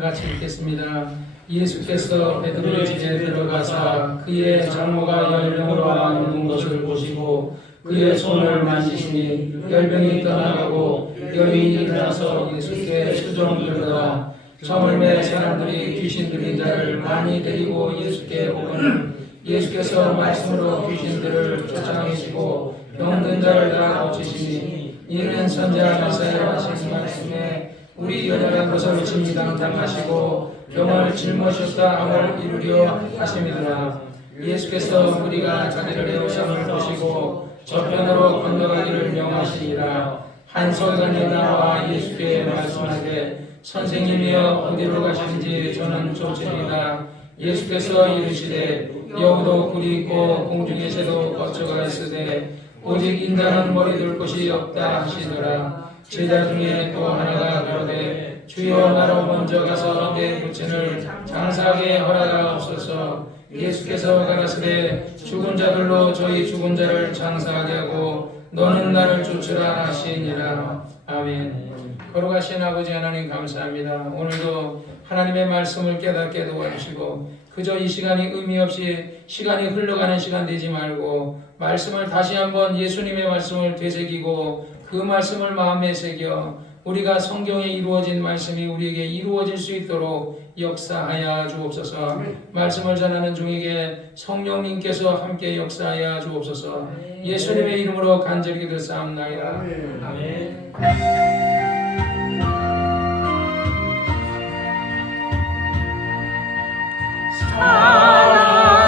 다 같이 읽겠습니다. 예수께서 베드로 집에 들어가사 그의 장모가 열병으로 앓는 것을 보시고 그의 손을 만지시니 열병이 떠나가고 여인이 일어나서 예수께 수종들더라. 저물매 사람들이 귀신 들린 자를 많이 데리고 예수께 오거늘 예수께서 말씀으로 귀신들을 쫓아내시고 병든 자를 다 고치시니 이는 선지자 이사야가 하신 말씀에 우리 연약한 것을 진미당 당하시고 병을 짊어졌다 함을 이루려 하심이더라. 예수께서 우리가 자기를 내오심을 보시고 저편으로 건너가기를 명하시니라. 한 서기관이 나와 예수께 말씀하되 선생님이여 어디로 가시는지 저는 쫓으리이다. 예수께서 이르시되 여우도 굴이 있고 공중의 새도 거쳐가 있으되 오직 인자는 머리 둘 곳이 없다 하시더라. 제자 중에 또 하나가 그러되 주여 나로 먼저 가서 내 부친을 장사하게 허락하옵소서. 예수께서 가라사대 죽은 자들로 저희 죽은 자를 장사하게 하고 너는 나를 쫓으라 하시니라. 아멘. 거룩하신 아버지 하나님 감사합니다. 오늘도 하나님의 말씀을 깨닫게 도와주시고 그저 이 시간이 의미 없이 시간이 흘러가는 시간 되지 말고 말씀을 다시 한번 예수님의 말씀을 되새기고 그 말씀을 마음에 새겨 우리가 성경에 이루어진 말씀이 우리에게 이루어질 수 있도록 역사하여 주옵소서. 말씀을 전하는 종에게 성령님께서 함께 역사하여 주옵소서. 예수님의 이름으로 간절히 기도사옵나이다. 아멘.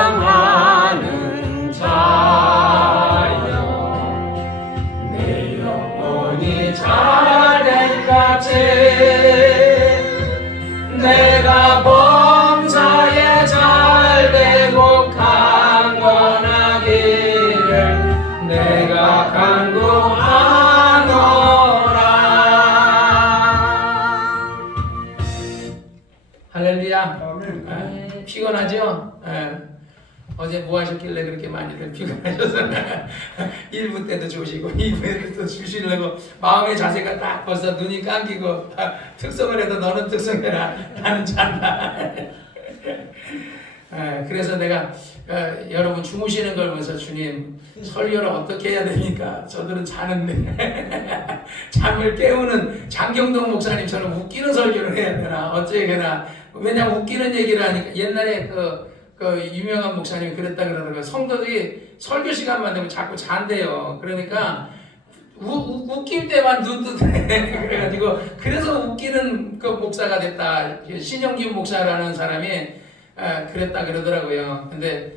사랑하는 자여 내 영혼이 잘될 같이 내가 범사에 잘되고 강건하기를 내가 간구하노라. 할렐루야. 피곤하죠? 어제 뭐 하셨길래 그렇게 많이들 피곤하셔서 1부 때도 주시고 2부 때도 주시려고 마음의 자세가 딱 벌써 눈이 감기고 특성을 해도 너는 특성해라 나는 잔다. 그래서 내가 여러분 주무시는 걸 보면서 주님 설교를 어떻게 해야 됩니까? 저들은 자는데 잠을 깨우는 장경동 목사님처럼 웃기는 설교를 해야 되나 어찌 해나. 왜냐면 웃기는 얘기를 하니까 옛날에 그 유명한 목사님이 그랬다 그러더라고요. 성도들이 설교 시간만 되면 자꾸 잔대요. 그러니까 웃길 때만 눈 뜨대. 그래가지고 그래서 웃기는 그 목사가 됐다. 신영규 목사라는 사람이 그랬다 그러더라고요. 근데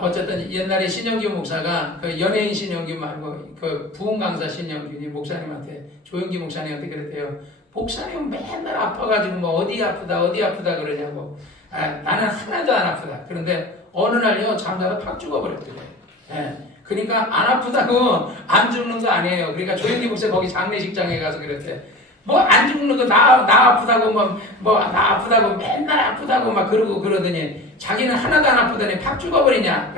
어쨌든 옛날에 신영규 목사가 그 연예인 신영규 말고 그 부흥 강사 신영규 목사님한테 조영기 목사님한테 그랬대요. 목사님은 맨날 아파가지고 뭐 어디 아프다 그러냐고. 나는 하나도 안 아프다. 그런데 어느 날요 잠자다 팍 죽어버렸대요. 그러니까 안 아프다고 안 죽는 거 아니에요. 그러니까 조영기 목사 거기 장례식장에 가서 그랬대. 뭐 안 죽는 거 나 아프다고 나 아프다고 맨날 아프다고 막 그러고 그러더니 자기는 하나도 안 아프더니 팍 죽어버리냐.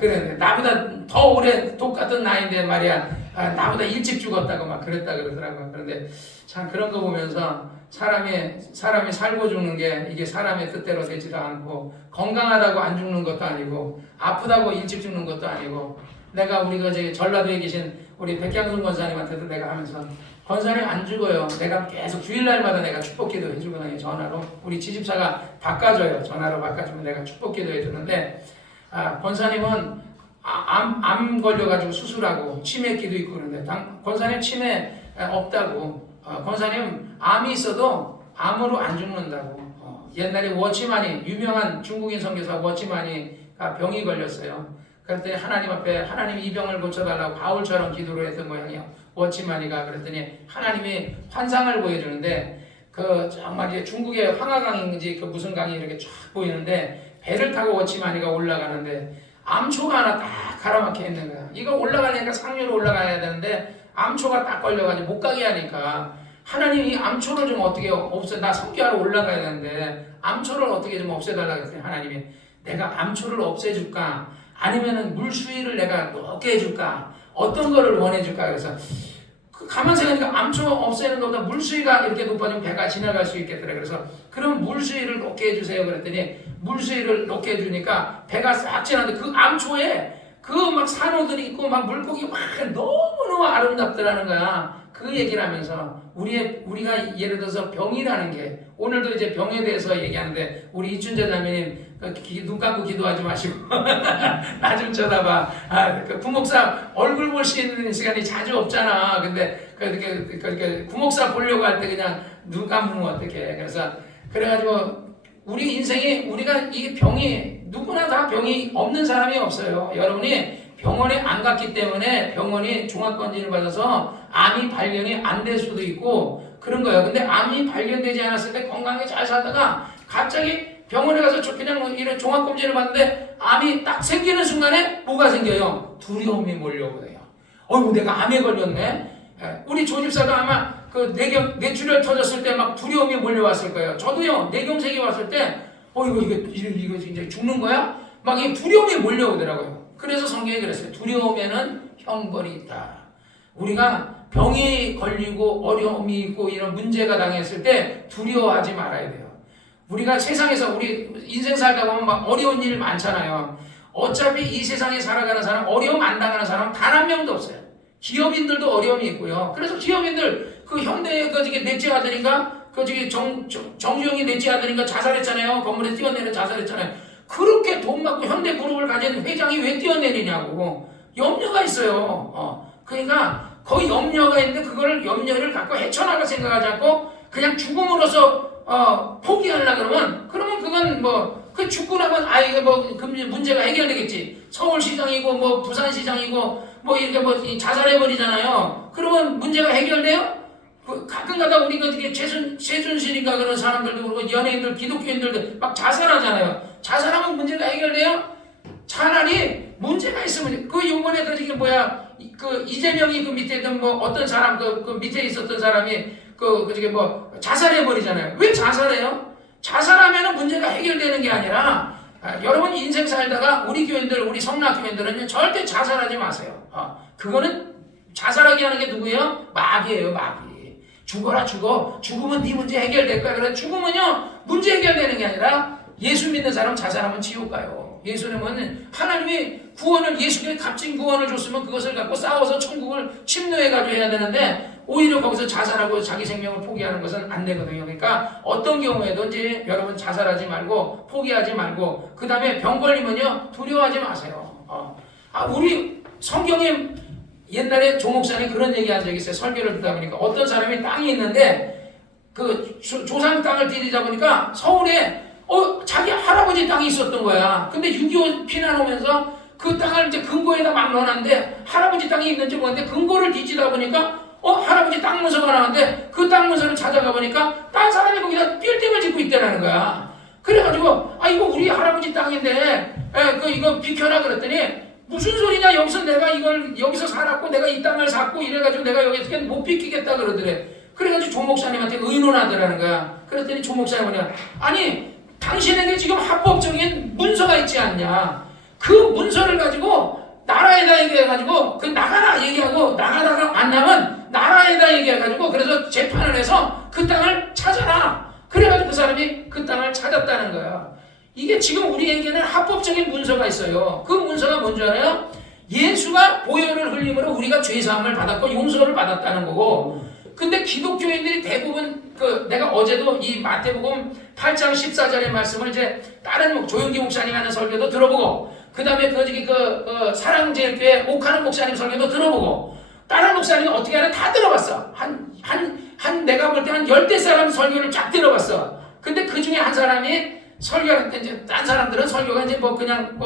그래 나보다 더 오래 똑같은 나이인데 말이야. 나보다 일찍 죽었다고 막 그랬다 그러더라고요. 그런데 참 그런 거 보면서 사람이 살고 죽는 게 이게 사람의 뜻대로 되지도 않고 건강하다고 안 죽는 것도 아니고 아프다고 일찍 죽는 것도 아니고 내가 우리가 이제 전라도에 계신 우리 백향순 권사님한테도 내가 하면서 권사님 안 죽어요. 내가 계속 주일날마다 내가 축복기도 해주거든요. 전화로 우리 지집사가 바꿔줘요. 전화로 바꿔주면 내가 축복기도 해주는데 권사님은 암 걸려가지고 수술하고 치매기도 있고 그런데 권사님 치매 없다고. 권사님 암이 있어도 암으로 안 죽는다고. 옛날에 워치만이 유명한 중국인 선교사 워치만이가 병이 걸렸어요. 그랬더니 하나님 앞에 하나님 이 병을 고쳐달라고 바울처럼 기도를 했던 모양이에요. 워치만이가 그랬더니 하나님이 환상을 보여주는데 그 정말 이제 중국의 황하강인지 그 무슨 강이 이렇게 쫙 보이는데 배를 타고 워치만이가 올라가는데 암초가 하나 딱 가로막혀 있는 거야. 이거 올라가려니까 상류로 올라가야 되는데 암초가 딱 걸려가지고 못 가게 하니까 하나님이 암초를 좀 어떻게 나 성교하러 올라가야 되는데 암초를 어떻게 좀 없애달라고 했더니 하나님이 내가 암초를 없애줄까? 아니면은 물 수위를 내가 높게 해줄까? 어떤 거를 원해줄까? 그래서 가만 생각하니까 암초 없애는 것보다 물수위가 이렇게 높아지면 배가 지나갈 수 있겠더래. 그래서 그럼 물수위를 높게 해주세요 그랬더니 물수위를 높게 해주니까 배가 싹 지나는데 그 암초에 그 막 산호들이 있고 막 물고기 막 너무너무 아름답더라는 거야. 그 얘기를 하면서 우리가 예를 들어서 병이라는 게 오늘도 이제 병에 대해서 얘기하는데 우리 이춘자 자매님 눈 감고 기도하지 마시고 나 좀 쳐다봐. 그 부목사 얼굴 볼 수 있는 시간이 자주 없잖아. 근데 그 부목사 보려고 할 때 그냥 눈 감으면 어떡해. 그래서 그래가지고 우리 인생이 우리가 이 병이 누구나 다 병이 없는 사람이 없어요. 여러분이 병원에 안 갔기 때문에 병원이 종합검진을 받아서 암이 발견이 안 될 수도 있고 그런 거예요. 근데 암이 발견되지 않았을 때 건강하게 잘 살다가 갑자기 병원에 가서 그냥 이런 종합검진을 받는데 암이 딱 생기는 순간에 뭐가 생겨요? 두려움이 몰려오거든요. 어이구 내가 암에 걸렸네. 우리 조집사가 아마 그 뇌출혈 터졌을 때 막 두려움이 몰려왔을 거예요. 저도요 뇌경색이 왔을 때 이거 이제 죽는 거야? 막 이 두려움이 몰려오더라고요. 그래서 성경에 그랬어요. 두려움에는 형벌이 있다. 우리가 병이 걸리고 어려움이 있고 이런 문제가 당했을 때 두려워하지 말아야 돼요. 우리가 세상에서 우리 인생 살다 보면 막 어려운 일 많잖아요. 어차피 이 세상에 살아가는 사람 어려움 안 당하는 사람 단 한 명도 없어요. 기업인들도 어려움이 있고요. 그래서 기업인들 그 현대의 넷째 아들인가 정주영이 넷째 아들인가 자살했잖아요. 건물에 뛰어내려 자살했잖아요. 그렇게 돈 받고 현대그룹을 가진 회장이 왜 뛰어내리냐고 염려가 있어요. 그러니까 거기 염려가 있는데 그걸 염려를 갖고 헤쳐나갈 생각하지 않고 그냥 죽음으로써 포기하려고 그러면 그건 그 죽고 나면 이게 그 문제가 해결되겠지. 서울시장이고 부산시장이고 이렇게 자살해버리잖아요. 그러면 문제가 해결돼요? 가끔가다 우리가 최순실인가 그런 사람들도 그러고 연예인들, 기독교인들도 막 자살하잖아요. 자살하면 문제가 해결돼요? 차라리 문제가 있으면 요번에 그 이재명이 그 밑에 있던 어떤 사람 그 밑에 있었던 사람이 자살해버리잖아요. 왜 자살해요? 자살하면 문제가 해결되는 게 아니라 여러분 인생 살다가 우리 교인들, 우리 성락교인들은 절대 자살하지 마세요. 그거는 자살하게 하는 게 누구예요? 마귀예요, 마귀. 죽어라 죽어. 죽으면 네 문제 해결될 거야. 그래 죽으면요 문제 해결되는 게 아니라 예수 믿는 사람 자살하면 지옥 가요. 예수님은 하나님이 예수님이 값진 구원을 줬으면 그것을 갖고 싸워서 천국을 침노해가지고 해야 되는데 오히려 거기서 자살하고 자기 생명을 포기하는 것은 안 되거든요. 그러니까 어떤 경우에도 이제 여러분 자살하지 말고 포기하지 말고 그 다음에 병 걸리면요 두려워하지 마세요. 우리 성경에 옛날에 조 목사님 그런 얘기 한 적이 있어요. 설교를 듣다 보니까 어떤 사람이 땅이 있는데 그 조상 땅을 들이다 보니까 서울에 자기 할아버지 땅이 있었던 거야. 근데 6.25 피난 오면서 그 땅을 이제 근거에다 막 넣어놨는데 할아버지 땅이 있는지 모르는데 근거를 뒤지다 보니까 할아버지 땅 문서가 나왔는데 그 땅 문서를 찾아가 보니까 딴 사람이 거기다 빌딩을 짓고 있다는 거야. 그래가지고 이거 우리 할아버지 땅인데 이거 비켜라 그랬더니 무슨 소리냐 여기서 내가 이걸 여기서 살았고 내가 이 땅을 샀고 이래가지고 내가 여기서 못 비키겠다 그러더래. 그래가지고 조 목사님한테 의논하더라는 거야. 그랬더니 조 목사님이 아니 당신에게 지금 합법적인 문서가 있지 않냐. 그 문서를 가지고 나라에다 얘기해가지고 나가라 얘기하고 나가다가 안 나면 나라에다 얘기해가지고 그래서 재판을 해서 그 땅을 찾아라. 그래가지고 그 사람이 그 땅을 찾았다는 거야. 이게 지금 우리에게는 합법적인 문서가 있어요. 그 문서가 뭔지 알아요? 예수가 보혈을 흘림으로 우리가 죄사함을 받았고 용서를 받았다는 거고 근데 기독교인들이 대부분 내가 어제도 이 마태복음 8장 14절의 말씀을 이제 다른 조영기 목사님 하는 설교도 들어보고 그 다음에 사랑제일교회 옥하는 목사님 설교도 들어보고 다른 목사님은 어떻게 하나 다 들어봤어. 내가 볼 때 한 10대 사람 설교를 쫙 들어봤어. 근데 그 중에 한 사람이 설교할 때 이제 딴 사람들은 설교가 이제 그냥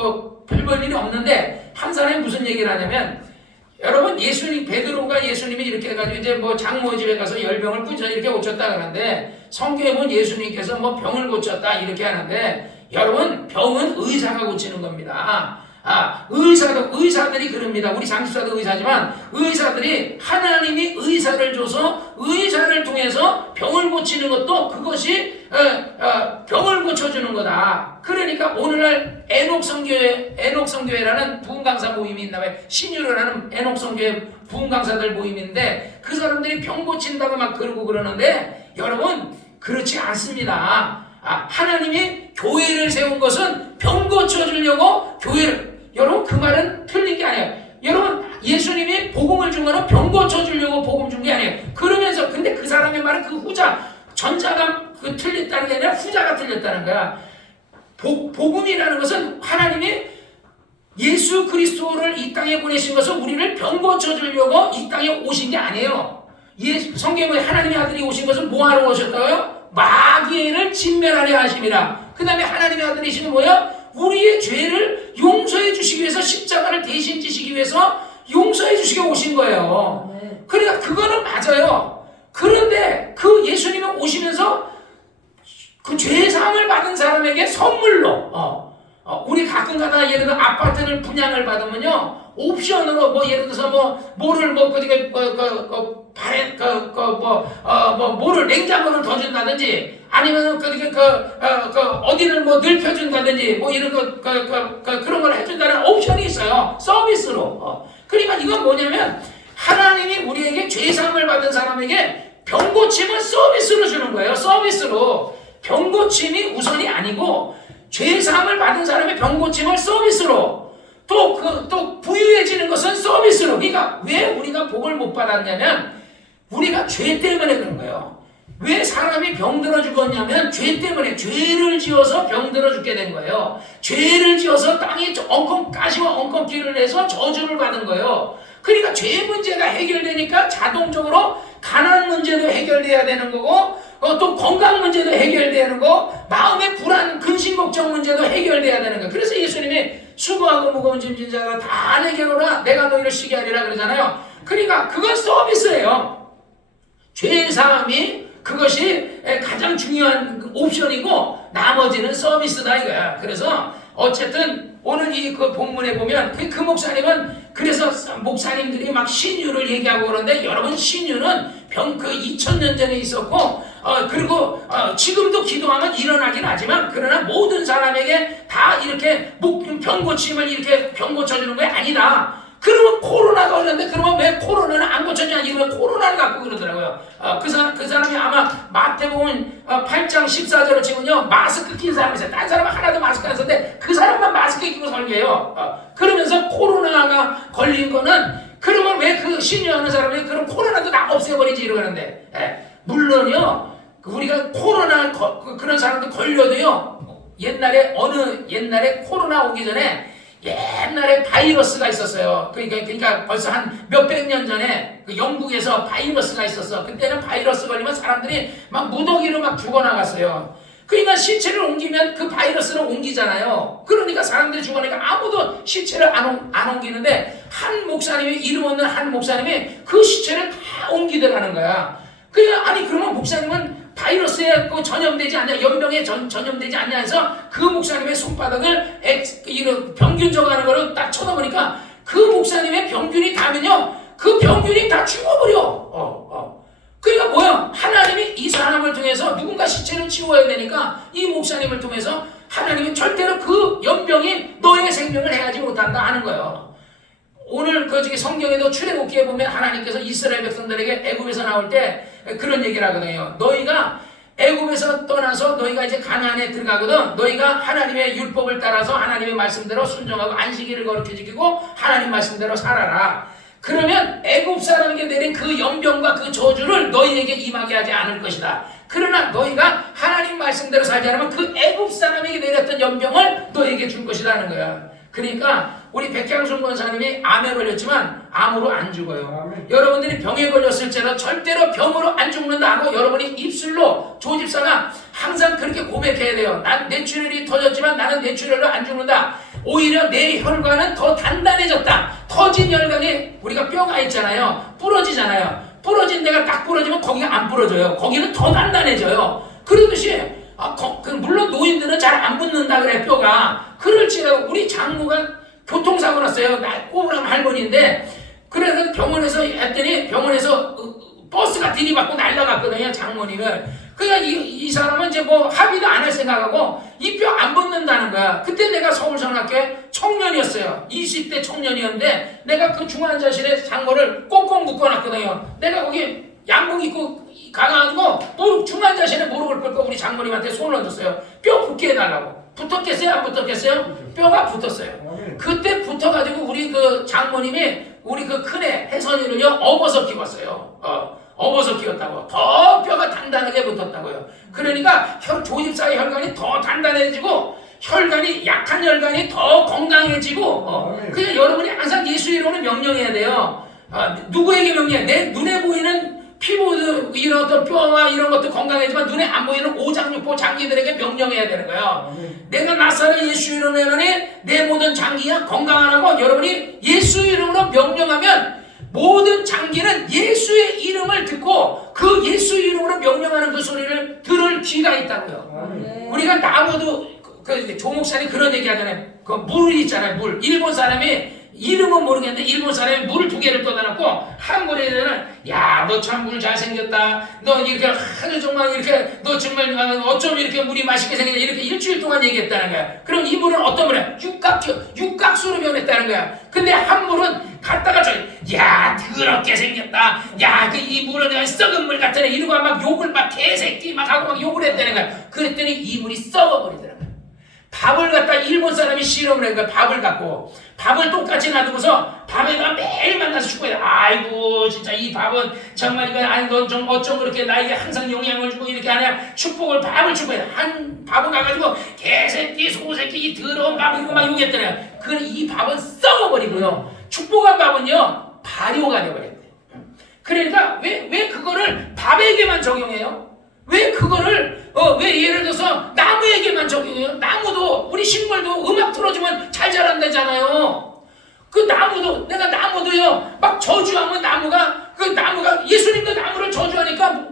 별 일이 없는데 한 사람이 무슨 얘기를 하냐면 여러분 베드로가 예수님이 이렇게 해가지고 이제 장모의 집에 가서 열병을 꾸짖어 이렇게 고쳤다 그러는데 성경에 보면 예수님께서 병을 고쳤다 이렇게 하는데 여러분 병은 의사가 고치는 겁니다. 의사들이 그럽니다. 우리 장집사도 의사지만 의사들이 하나님이 의사를 줘서 의사를 통해서 병을 고치는 것도 그것이 병을 고쳐주는 거다. 그러니까 오늘날 애녹 애녹성교회라는 부흥강사 모임이 있나봐요. 신유라는 애녹성교회 부흥강사들 모임인데 그 사람들이 병 고친다고 막 그러고 그러는데 여러분 그렇지 않습니다. 하나님이 교회를 세운 것은 병 고쳐주려고 교회를, 여러분 그 말은 틀린 게 아니에요. 여러분 예수님이 복음을 준 거는 병 고쳐주려고 복음 준 게 아니에요. 그러면서 근데 그 사람의 말은 그 후자, 전자가 그 틀렸다는 게 아니라 후자가 틀렸다는 거야. 복음이라는 것은 하나님이 예수 그리스도를 이 땅에 보내신 것은 우리를 병 고쳐주려고 이 땅에 오신 게 아니에요. 성경에 하나님의 아들이 오신 것은 뭐하러 오셨다고요? 마귀를 진멸하려 하심이라. 그 다음에 하나님의 아들이신 뭐야? 우리의 죄를 용서해 주시기 위해서 십자가를 대신 지시기 위해서 용서해 주시기 오신 거예요. 그러니까 그거는 맞아요. 그런데 그 예수님이 오시면서 그 죄사함을 받은 사람에게 선물로 우리 가끔 가다가 예를 들어 아파트를 분양을 받으면요 옵션으로 뭐 예를 들어서 뭐를 뭐를 냉장고를 더 준다든지 아니면 어디를 뭐 넓혀준다든지 뭐 이런 그런 걸 해준다는 옵션이 있어요. 서비스로. 그러니까 이건 뭐냐면 하나님이 우리에게 죄사함을 받은 사람에게 병고침을 서비스로 주는 거예요. 서비스로. 병고침이 우선이 아니고 죄사함을 받은 사람의 병고침을 서비스로 또 부유해지는 것은 서비스로. 그러니까 왜 우리가 복을 못 받았냐면 우리가 죄 때문에 그런 거예요. 왜 사람이 병들어 죽었냐면 죄 때문에 죄를 지어서 병들어 죽게 된 거예요. 죄를 지어서 땅이 가시와 엉겅퀴를 내서 저주를 받은 거예요. 그러니까 죄 문제가 해결되니까 자동적으로 가난 문제도 해결돼야 되는 거고 또 건강 문제도 해결되는 거, 마음의 불안, 근심 걱정 문제도 해결돼야 되는 거. 그래서 예수님이 수고하고 무거운 짐진 자가 다 내게로 오라 내가 너희를 쉬게 하리라 그러잖아요. 그러니까 그건 서비스예요. 죄사함이 그것이 가장 중요한 옵션이고 나머지는 서비스다 이거야. 그래서 어쨌든 오늘 이 그 본문에 보면 그 목사님은 그래서 목사님들이 막 신유를 얘기하고 그러는데 여러분 신유는 2000년 전에 있었고 그리고 지금도 기도하면 일어나긴 하지만 그러나 모든 사람에게 다 이렇게 병 고침을 이렇게 병 고쳐주는 게 아니다. 그러면 코로나가 오는데 그러면 왜 코로나는 안 고쳐지냐 이러면 코로나를 갖고 그러더라고요. 그 사람이 아마 마태복음 8장 14절을 치면요 마스크 낀 사람이 있어요. 다른 사람은 하나도 마스크 안 썼는데 그 사람만 마스크 끼고 설교해요. 그러면서 코로나가 걸린 거는 그러면 왜 그 신유하는 사람이 그럼 코로나도 다 없애버리지 이러는데 물론요 우리가 코로나 그런 사람들 걸려도요 옛날에 코로나 오기 전에 옛날에 바이러스가 있었어요. 그러니까 벌써 한 몇백 년 전에 그 영국에서 바이러스가 있었어. 그때는 바이러스 걸리면 사람들이 막 무더기로 막 죽어나갔어요. 그러니까 시체를 옮기면 그 바이러스를 옮기잖아요. 그러니까 사람들이 죽어나니까 아무도 시체를 안 옮기는데 한 목사님이 이름 없는 한 목사님이 그 시체를 다 옮기더라는 거야. 아니 그러면 목사님은 바이러스에 전염되지 않냐, 연병에 전염되지 않냐 해서 그 목사님의 손바닥을 평균적으로 하는 거를 딱 쳐다보니까 그 목사님의 병균이 닿으면요 그 병균이 다 죽어버려. 그러니까 뭐야? 하나님이 이 사람을 통해서 누군가 시체를 치워야 되니까 이 목사님을 통해서 하나님이 절대로 그 연병이 너의 생명을 해하지 못한다 하는 거예요. 오늘 성경에도 출애굽기에 보면 하나님께서 이스라엘 백성들에게 애굽에서 나올 때 그런 얘기를 하거든요. 너희가 애굽에서 떠나서 너희가 이제 가나안에 들어가거든. 너희가 하나님의 율법을 따라서 하나님의 말씀대로 순종하고 안식일을 거룩히 지키고 하나님 말씀대로 살아라. 그러면 애굽 사람에게 내린 그 연병과 그 저주를 너희에게 임하게 하지 않을 것이다. 그러나 너희가 하나님 말씀대로 살지 않으면 그 애굽 사람에게 내렸던 연병을 너희에게 줄 것이라는 거야. 그러니까 우리 백향순 권사님이 암에 걸렸지만 암으로 안 죽어요. 여러분들이 병에 걸렸을지라도 절대로 병으로 안 죽는다 하고 여러분이 입술로 조집사가 항상 그렇게 고백해야 돼요. 난 뇌출혈이 터졌지만 나는 뇌출혈로 안 죽는다. 오히려 내 혈관은 더 단단해졌다. 터진 혈관이 우리가 뼈가 있잖아요. 부러지잖아요. 부러진 데가 딱 부러지면 거기가 안 부러져요. 거기는 더 단단해져요. 그러듯이 물론 노인들은 잘 안 붙는다 그래 뼈가. 그럴지라도 우리 장모가 교통사고 났어요. 꼬부랑 할머니인데 그래서 병원에서 했더니 병원에서 버스가 들이받고 날라갔거든요 장모님을. 그러니까 이 사람은 이제 뭐 합의도 안 할 생각하고 이 뼈 안 붙는다는 거야. 그때 내가 서울성악회 청년이었어요. 20대 청년이었는데 내가 그 중환자실에 장모를 꽁꽁 묶어놨거든요. 내가 거기 양복 입고 가가지고 중환자실에 무릎을 꿇고 우리 장모님한테 손을 얹었어요. 뼈 붙게 해달라고. 붙었겠어요? 안 붙었겠어요? 뼈가 붙었어요. 그때 붙어가지고 우리 그 장모님이 우리 그 큰애 혜선이를요 업어서 키웠어요. 업어서 키웠다고. 더 뼈가 단단하게 붙었다고요. 그러니까 조직사의 혈관이 더 단단해지고 혈관이 약한 혈관이 더 건강해지고 그냥 여러분이 항상 예수 이름으로 명령해야 돼요. 누구에게 명령해? 내 눈에 보이는 피부도 이런 어떤 뼈와 이런 것도 건강하지만 눈에 안 보이는 오장육부 장기들에게 명령해야 되는 거예요. 내가 나사렛 예수 이름으로 명령하니 내 모든 장기가 건강하라고 여러분이 예수 이름으로 명령하면 모든 장기는 예수의 이름을 듣고 그 예수 이름으로 명령하는 그 소리를 들을 귀가 있다고요. 우리가 나무도 그 조목사님 그런 얘기 하잖아요. 그 물 있잖아요. 물. 일본 사람이 이름은 모르겠는데 일본 사람이 물을 2개를 떠다놓고 한 물에는 야, 너 참 물 잘생겼다. 너 이렇게 하루 종일 이렇게 너 정말 어쩜 이렇게 물이 맛있게 생겼냐 이렇게 일주일 동안 얘기했다는 거야. 그럼 이 물은 어떤 물이야? 육각수로 변했다는 거야. 근데 한 물은 갔다가 야, 더럽게 생겼다. 야, 이 물은 내가 썩은 물 같으네. 이러고 막 욕을 막 개새끼 막 하고 막 욕을 했다는 거야. 그랬더니 이 물이 썩어버리더라고요. 밥을 갖다 일본 사람이 실험을 한 거야. 밥을 갖고 밥을 똑같이 놔두고서 밥에다가 매일 만나서 축구해. 아이고 진짜 이 밥은 정말 이거 아니 넌 좀 어쩜 그렇게 나에게 항상 영향을 주고 이렇게 하냐. 축복을 밥을 축구해. 한 밥을 가가지고 개새끼 소새끼 이 더러운 밥 이거 막 욕했더래요. 이 밥은 썩어버리고요. 축복한 밥은요 발효가 돼버렸대. 그러니까 왜 그거를 밥에게만 적용해요? 왜 그거를 왜 예를 들어서 나무에게만 적용해요? 나무도 우리 식물도 음악 틀어주면 잘 자란다잖아요. 그 나무도 내가 나무도요 막 저주하면 나무가 예수님도 나무를 저주하니까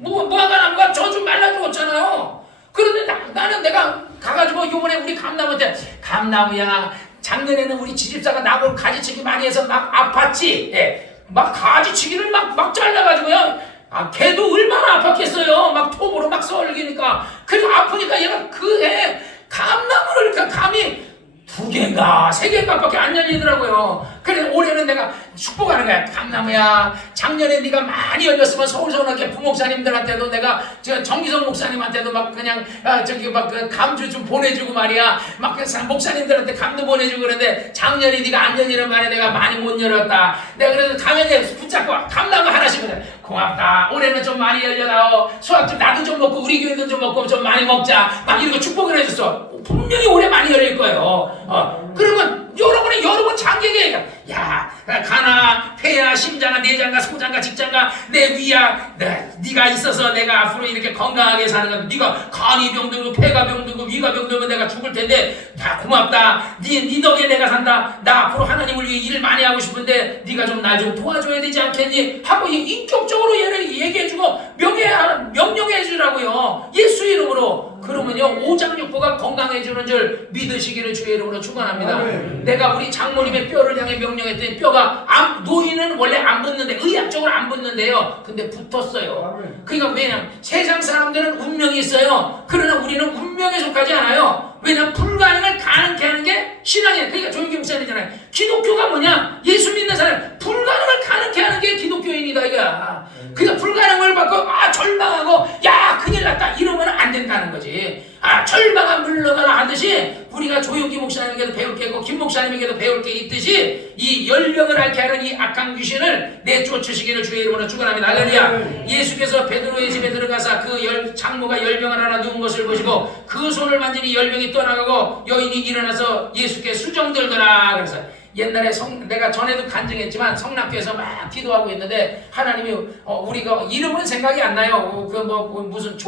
무화과 나무가 저주 말라 죽었잖아요. 그런데 나는 내가 가가지고 요번에 우리 감나무한테 감나무야 작년에는 우리 지집사가 나무를 가지치기 많이 해서 막 아팠지. 예. 막 가지치기를 막 잘라가지고요. 걔도 얼마나 아팠겠어요. 막 톱으로 막 썰기니까. 그래서 아프니까 얘가 그해 감나무를 감이 2개인가 3개인가밖에 안 열리더라고요. 그래서 올해는 내가 축복하는 거야. 감나무야 작년에 네가 많이 열렸으면 서울서울학교 부목사님들한테도 내가 저 정기성 목사님한테도 막 그냥 그 감주 좀 보내주고 말이야. 막 그 목사님들한테 감도 보내주고 그러는데 작년에 네가 안 열리는 말에 내가 많이 못 열었다. 내가 그래서 가면에 붙잡고 감나무 하나씩 그래. 고맙다. 올해는 좀 많이 열려다오. 수학 좀 나도 좀 먹고 우리 교회도 좀 먹고 좀 많이 먹자. 막 이러고 축복을 해줬어. 분명히 올해 많이 열릴 거예요. 그러면 여러분 장기계 야 가나 폐야 심장아 내장가 소장가 직장가 내 위야 네가 있어서 내가 앞으로 이렇게 건강하게 사는 거야. 네가 간이 병들고 폐가 병들고 위가 병들면 내가 죽을 텐데 다 고맙다. 네 덕에 내가 산다. 나 앞으로 하나님을 위해 일을 많이 하고 싶은데 네가 좀 날 좀 도와줘야 되지 않겠니? 하고 인격적으로 얘를 얘기해주고 명령해주라고요. 예수 이름으로. 그러면요 오장육부가 건강해지는 줄 믿으시기를 주의 이름으로 축원합니다. 내가 우리 장모님의 뼈를 향해 명령했더니 뼈가 노인은 원래 안 붙는데 의학적으로 안 붙는데요. 근데 붙었어요. 그러니까 왜냐면 세상 사람들은 운명이 있어요. 그러나 우리는 운명에 속하지 않아요. 왜냐면 불가능을 가능케 하는 게 신앙이에요. 그러니까 조용기 목사님이잖아요. 기독교가 뭐냐? 예수 믿는 사람 불가능을 가능케 하는 게 기독교인이다 이거야. 그러니까 불가능을 받고 절망하고 야 큰일 났다 이러면 안 된다는 거지. 절망한 물러가라 하듯이 우리가 조용기 목사님에게도 배울 게 있고 김 목사님에게도 배울 게 있듯이 이 열병을 앓게 하는 이 악한 귀신을 내쫓으시기를 주의 이름으로 축원합니다. 할렐루야. 예수께서 베드로의 집에 들어가서 그 장모가 열병을 하나 누운 것을 보시고 그 손을 만지니 열병이 떠나가고 여인이 일어나서 예수께 수정들더라. 그래서 옛날에 내가 전에도 간증했지만 성남교에서 막 기도하고 있는데 하나님이 우리가 이름은 생각이 안 나요. 무슨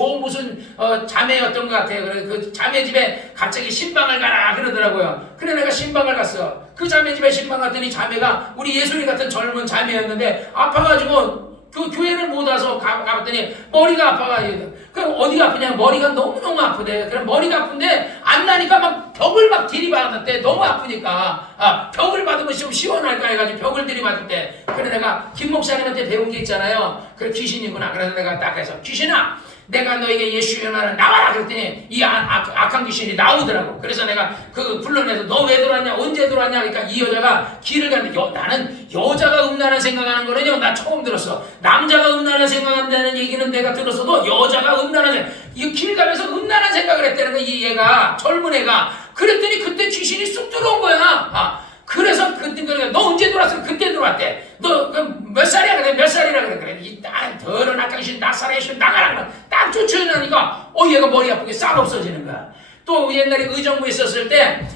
자매였던 것 같아요. 그래서 그 자매 집에 갑자기 신방을 가라 그러더라고요. 그래 내가 신방을 갔어. 그 자매 집에 신방 갔더니 자매가 우리 예수님 같은 젊은 자매였는데 아파가지고 그 교회를 못 와서 가봤더니 머리가 아파가지고 그럼 어디가 아프냐 머리가 너무너무 아프대. 그럼 머리가 아픈데 안 나니까 막 벽을 막 들이받았대. 너무 아프니까 벽을 받으면 좀 시원할까 해가지고 벽을 들이받을 때 그래 내가 김 목사님한테 배운 게 있잖아요. 그 귀신이구나. 그래서 내가 딱 해서 귀신아 내가 너에게 예수의 말을 나와라 그랬더니 이 악한 귀신이 나오더라고. 그래서 내가 그 불러내서 너 왜 들어왔냐, 언제 들어왔냐. 그러니까 이 여자가 길을 가는데 나는 여자가 음란한 생각하는 거는요 나 처음 들었어. 남자가 음란한 생각한다는 얘기는 내가 들었어도 여자가 음란한 생각, 이 길 가면서 음란한 생각을 했다는 거야. 이 애가, 젊은 애가. 그랬더니 그때 귀신이 쑥 들어온 거야. 그래서 그때 너 언제 들어왔어? 그때 들어왔대. 너 몇 살이야? 그래. 몇 살이라 그래. 이딱 더러운 악한 귀신 나사렛 예수 나가라. 딱 쫓아내니까 얘가 머리 아프게 싹 없어지는 거야. 또 옛날에 의정부에 있었을 때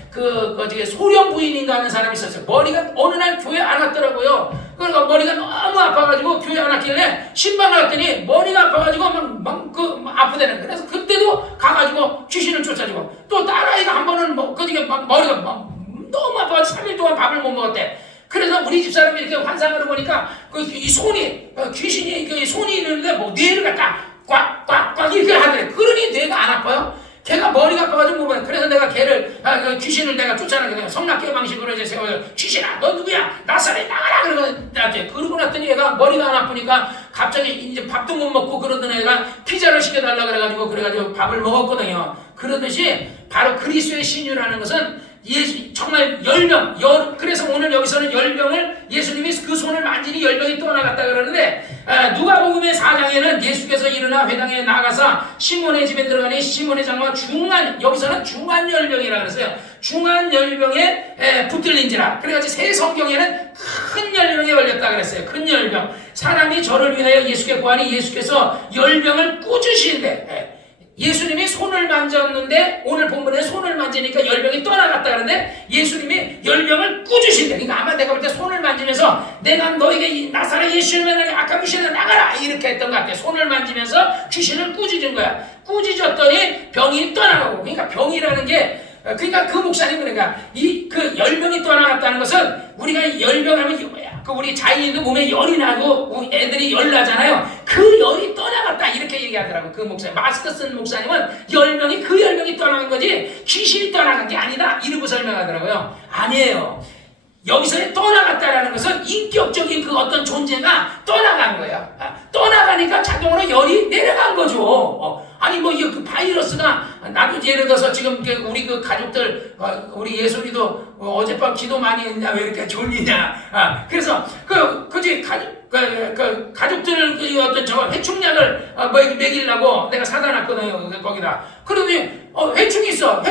소련 부인인가 하는 사람이 있었어요. 머리가 어느 날 교회 안 왔더라고요. 그러니까 머리가 너무 아파가지고 교회 안 왔길래 신방을 갔더니 머리가 아파가지고 막 아프다는 거예요. 그래서 그때도 가가지고 귀신을 쫓아주고, 또 딸아이가 한 번은 머리가 너무 아파서 3일 동안 밥을 못 먹었대. 그래서 우리 집사람이 이렇게 환상을 보니까 이 손이 귀신이 손이 있는데 뇌를 갖다 꽉꽉꽉 이렇게 하더래. 그러니 뇌가 안 아파요? 걔가 머리가 아파가지고 못 봐요. 그래서 내가 걔를 귀신을 내가 쫓아내게 돼요. 성낙교 방식으로 이제 세워서 귀신아 너 누구야? 나사렛 나가라. 그러고 났더니 얘가 머리가 안 아프니까 갑자기 이제 밥도 못 먹고 그러던 애가 피자를 시켜달라 그래가지고 밥을 먹었거든요. 그러듯이 바로 그리스도의 신유라는 것은 정말 열병, 그래서 오늘 여기서는 열병을 예수님이 그 손을 만지니 열병이 떠나갔다 그러는데, 누가복음의 4장에는 예수께서 일어나 회당에 나가서 시몬의 집에 들어가니 시몬의 장과 여기서는 중한 열병이라고 그랬어요. 중한 열병에 붙들린지라. 그래가지고 새 성경에는 큰 열병에 걸렸다 그랬어요. 큰 열병. 사람이 저를 위하여 예수께 구하니 예수께서 열병을 꾸짖으신대. 예수님이 손을 만졌는데 오늘 본문에 손을 만지니까 열병이 떠나갔다 그러는데 예수님이 열병을 꾸짖으신대. 그러니까 아마 내가 볼 때 손을 만지면서 내가 너에게 이 나사렛 예수의 말에 악한 귀신을 나가라 이렇게 했던 것 같아. 손을 만지면서 귀신을 꾸짖은 거야. 꾸짖었더니 병이 떠나가고. 그러니까 병이라는 게, 그러니까 그 목사님, 그러니까 그 열병이 떠나갔다는 것은 우리가 열병하면 우리 자연인도 몸에 열이 나고 애들이 열 나잖아요. 그 열이 떠나갔다 이렇게 얘기하더라고. 그 목사님, 마스크 쓴 목사님은 그 열병이 떠나간 거지 귀신이 떠나간 게 아니다 이러고 설명하더라고요. 아니에요. 여기서의 떠나갔다라는 것은 인격적인 그 어떤 존재가 떠나간 거야. 떠나가니까 자동으로 열이 내려간 거죠. 아니 그 바이러스가, 나도 예를 들어서 지금 우리 그 가족들, 우리 예솔이도 어젯밤 기도 많이 했냐, 왜 이렇게 졸리냐. 그래서 가족들 어떤 회충약을 먹이려고 내가 사다 놨거든요. 거기다. 그러더니 회충이 있어.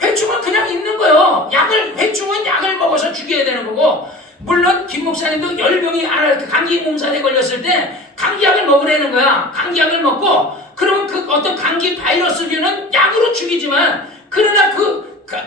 회충은 그냥 있는 거예요. 회충은 약을 먹어서 죽여야 되는 거고, 물론 김 목사님도 열병이 감기 몸살에 걸렸을 때 감기약을 먹으라는 거야. 감기약을 먹고, 그러면 그 어떤 감기 바이러스류는 약으로 죽이지만, 그러나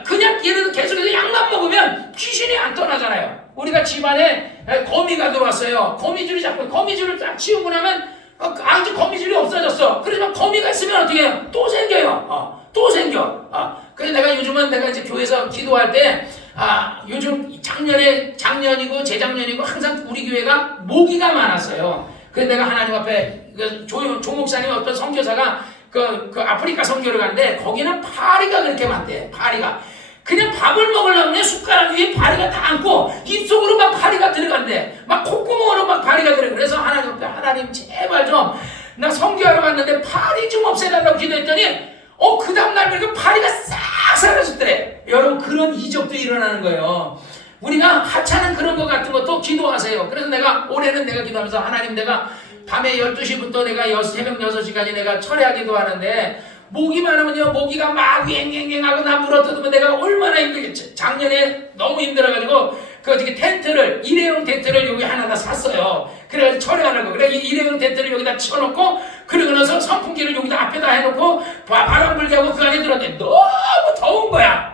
그냥 예를 들어 계속해서 약만 먹으면 귀신이 안 떠나잖아요. 우리가 집안에 거미가 들어왔어요. 거미줄을 딱 치우고 나면 아주 거미줄이 없어졌어. 그러면 거미가 있으면 어떻게 해요? 또 생겨요. 또 생겨. 그래서 내가 이제 교회에서 기도할 때, 요즘 작년이고 재작년이고 항상 우리 교회가 모기가 많았어요. 그래서 내가 하나님 앞에 조 목사님 어떤 선교사가 그 아프리카 선교를 갔는데 거기는 파리가 그렇게 많대. 파리가. 그냥 밥을 먹으려면 숟가락 위에 파리가 다 앉고 입속으로 막 파리가 들어간대. 막 콧구멍으로 막 파리가 들어가. 그래서 하나님 앞에 하나님 제발 좀, 나 선교하러 갔는데 파리 좀 없애달라고 기도했더니 그 다음날 보니까 파리가 싹 사라졌더래. 여러분, 그런 이적도 일어나는 거예요. 우리가 하찮은 그런 것 같은 것도 기도하세요. 그래서 올해는 내가 기도하면서 하나님, 내가 밤에 12시부터 내가 새벽 6시까지 내가 철야기도 하는데 모기 많으면요, 모기가 막 왱왱왱하고 나 물어뜯으면 내가 얼마나 힘들겠지. 작년에 너무 힘들어가지고 텐트를, 일회용 텐트를 여기 하나 다 샀어요. 그래가지고 철회하는 거. 그래, 일회용 텐트를 여기다 쳐놓고, 그러고 나서 선풍기를 여기다 앞에다 해놓고 바람 불게 하고 그 안에 들었는데 너무 더운 거야.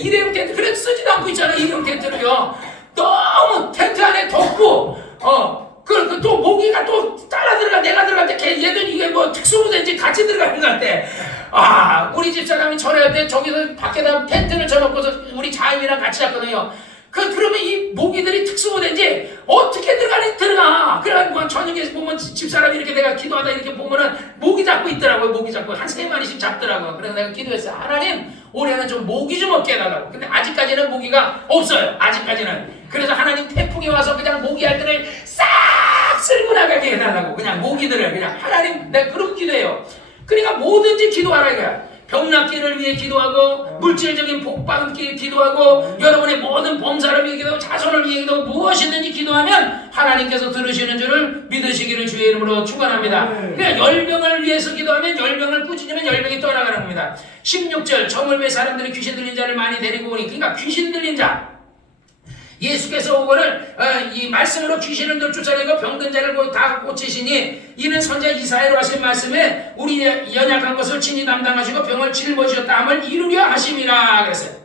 일회용 텐트, 그래 쓰지도 않고 있잖아. 일회용 텐트를요. 너무 텐트 안에 덥고, 또 모기가 또 따라 들어가. 내가 들어갈 때 얘들 이게 특수부대인지 같이 들어가는 것 같아. 우리 집사람이 철회할 때 저기서 밖에다 텐트를 쳐놓고서 우리 자임이랑 같이 잤거든요. 그러면 이 모기들이 특수부대인지 어떻게 들어가. 그래가지고 저녁에 보면 집사람이 이렇게 내가 기도하다 이렇게 보면은 모기 잡고 있더라고요. 모기 잡고 한 3마리씩 잡더라고요. 그래서 내가 기도했어요. 하나님, 올해는 좀 모기 좀 없게 해달라고. 근데 아직까지는 모기가 없어요. 아직까지는. 그래서 하나님 태풍이 와서 그냥 모기 알들을 싹 쓸고 나가게 해달라고. 그냥 모기들을 그냥 하나님 내가 그렇게 기도해요. 그러니까 뭐든지 기도하라 이거야. 병낫기를 위해 기도하고 물질적인 복 받기 기도하고 여러분의 모든 범사를 위해 기도하고 자손을 위해 기도하고 무엇이든지 기도하면 하나님께서 들으시는 줄을 믿으시기를 주의 이름으로 축원합니다. 그러니까 열병을 위해서 기도하면 열병을 꾸짖으면 열병이 떠나가는 겁니다. 16절 정월배 사람들이 귀신 들린 자를 많이 데리고 오니 그러니까 귀신 들린 자 예수께서 오거를 이 말씀으로 귀신을 쫓아내고 병든 자를 다 고치시니 이는 선자 이사야로 하신 말씀에 우리의 연약한 것을 친히 담당하시고 병을 짊어지셨다 함을 이루려 하심이라 그랬어요.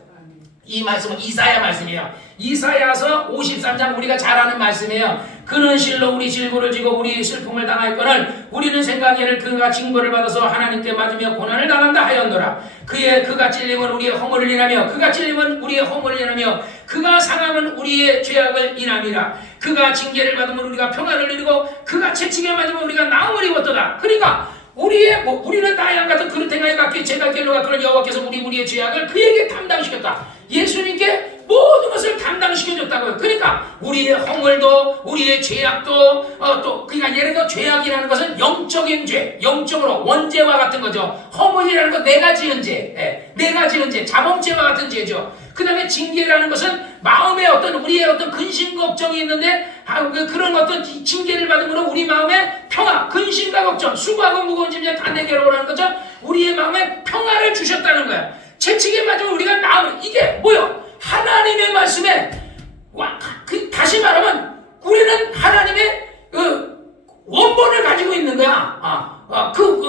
이 말씀은 이사야 말씀이에요. 이사야서 53장 우리가 잘 아는 말씀이에요. 그는 실로 우리 질고를 지고 우리 슬픔을 당할거늘 우리는 생각에는 그가 징벌을 받아서 하나님께 맞으며 고난을 당한다 하였노라. 그가 찔림은 우리의 허물을 인하며 그가 찔림은 우리의 허물을 인하며 그가 상함은 우리의 죄악을 인함이라. 그가 징계를 받으면 우리가 평안을 누리고 그가 채찍에 맞으면 우리가 나음을 입었도다. 그러니까 우리는 나양 같은 그릇행하에 같게 제가 길로가 그런 여호와께서 우리의 죄악을 그에게 담당시켰다. 예수님께 모든 것을 담당시켜줬다고요. 그러니까 우리의 허물도 우리의 죄악도 또 그러니까 예를 들어 죄악이라는 것은 영적인 죄, 영적으로 원죄와 같은 거죠. 허물이라는 건 내가 지은 죄, 내가 지은 죄, 자범죄와 같은 죄죠. 그 다음에 징계라는 것은 마음에 우리의 어떤 근심 걱정이 있는데 그런 어떤 징계를 받음으로 우리 마음에 평화, 근심과 걱정, 수고하고 무거운 짐을 다 내게로 오라는 거죠. 우리의 마음에 평화를 주셨다는 거야. 채찍에 맞으면 우리가 나오는 이게 뭐요? 하나님의 말씀에 다시 말하면 우리는 하나님의 원본을 가지고 있는 거야.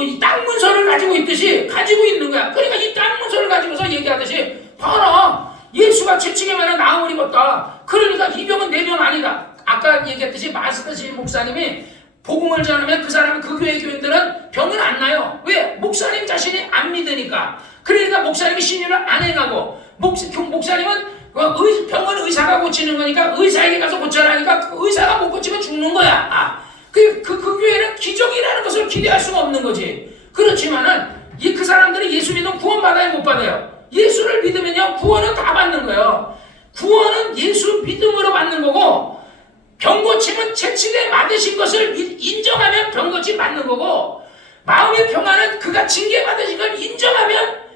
이 땅 문서를 가지고 있듯이 가지고 있는 거야. 그러니까 이 땅 문서를 가지고서 얘기하듯이 봐라. 예수가 채찍에 맞아 나음을 입었다. 그러니까 이 병은 내 병 아니다. 아까 얘기했듯이 마스터시 목사님이 복음을 전하면 그 사람은 그 교회 교인들은 병은 안 나요. 왜? 목사님 자신이 안 믿으니까. 그러니까 목사님이 신유를 안 행하고 목사님은 병은 의사가 고치는 거니까 의사에게 가서 고쳐라니까 그 의사가 못 고치면 죽는 거야. 그 교회는 기적이라는 것을 기대할 수가 없는 거지. 그렇지만은 그 사람들이 예수 믿으면 구원 받아요, 못 받아요? 예수를 믿으면요 구원은 다 받는 거예요. 구원은 예수 믿음으로 받는 거고 병 고침은 채찍에 맞으신 것을 인정하면 병 고침 받는 거고 마음의 평화는 그가 징계 받으신 걸 인정하면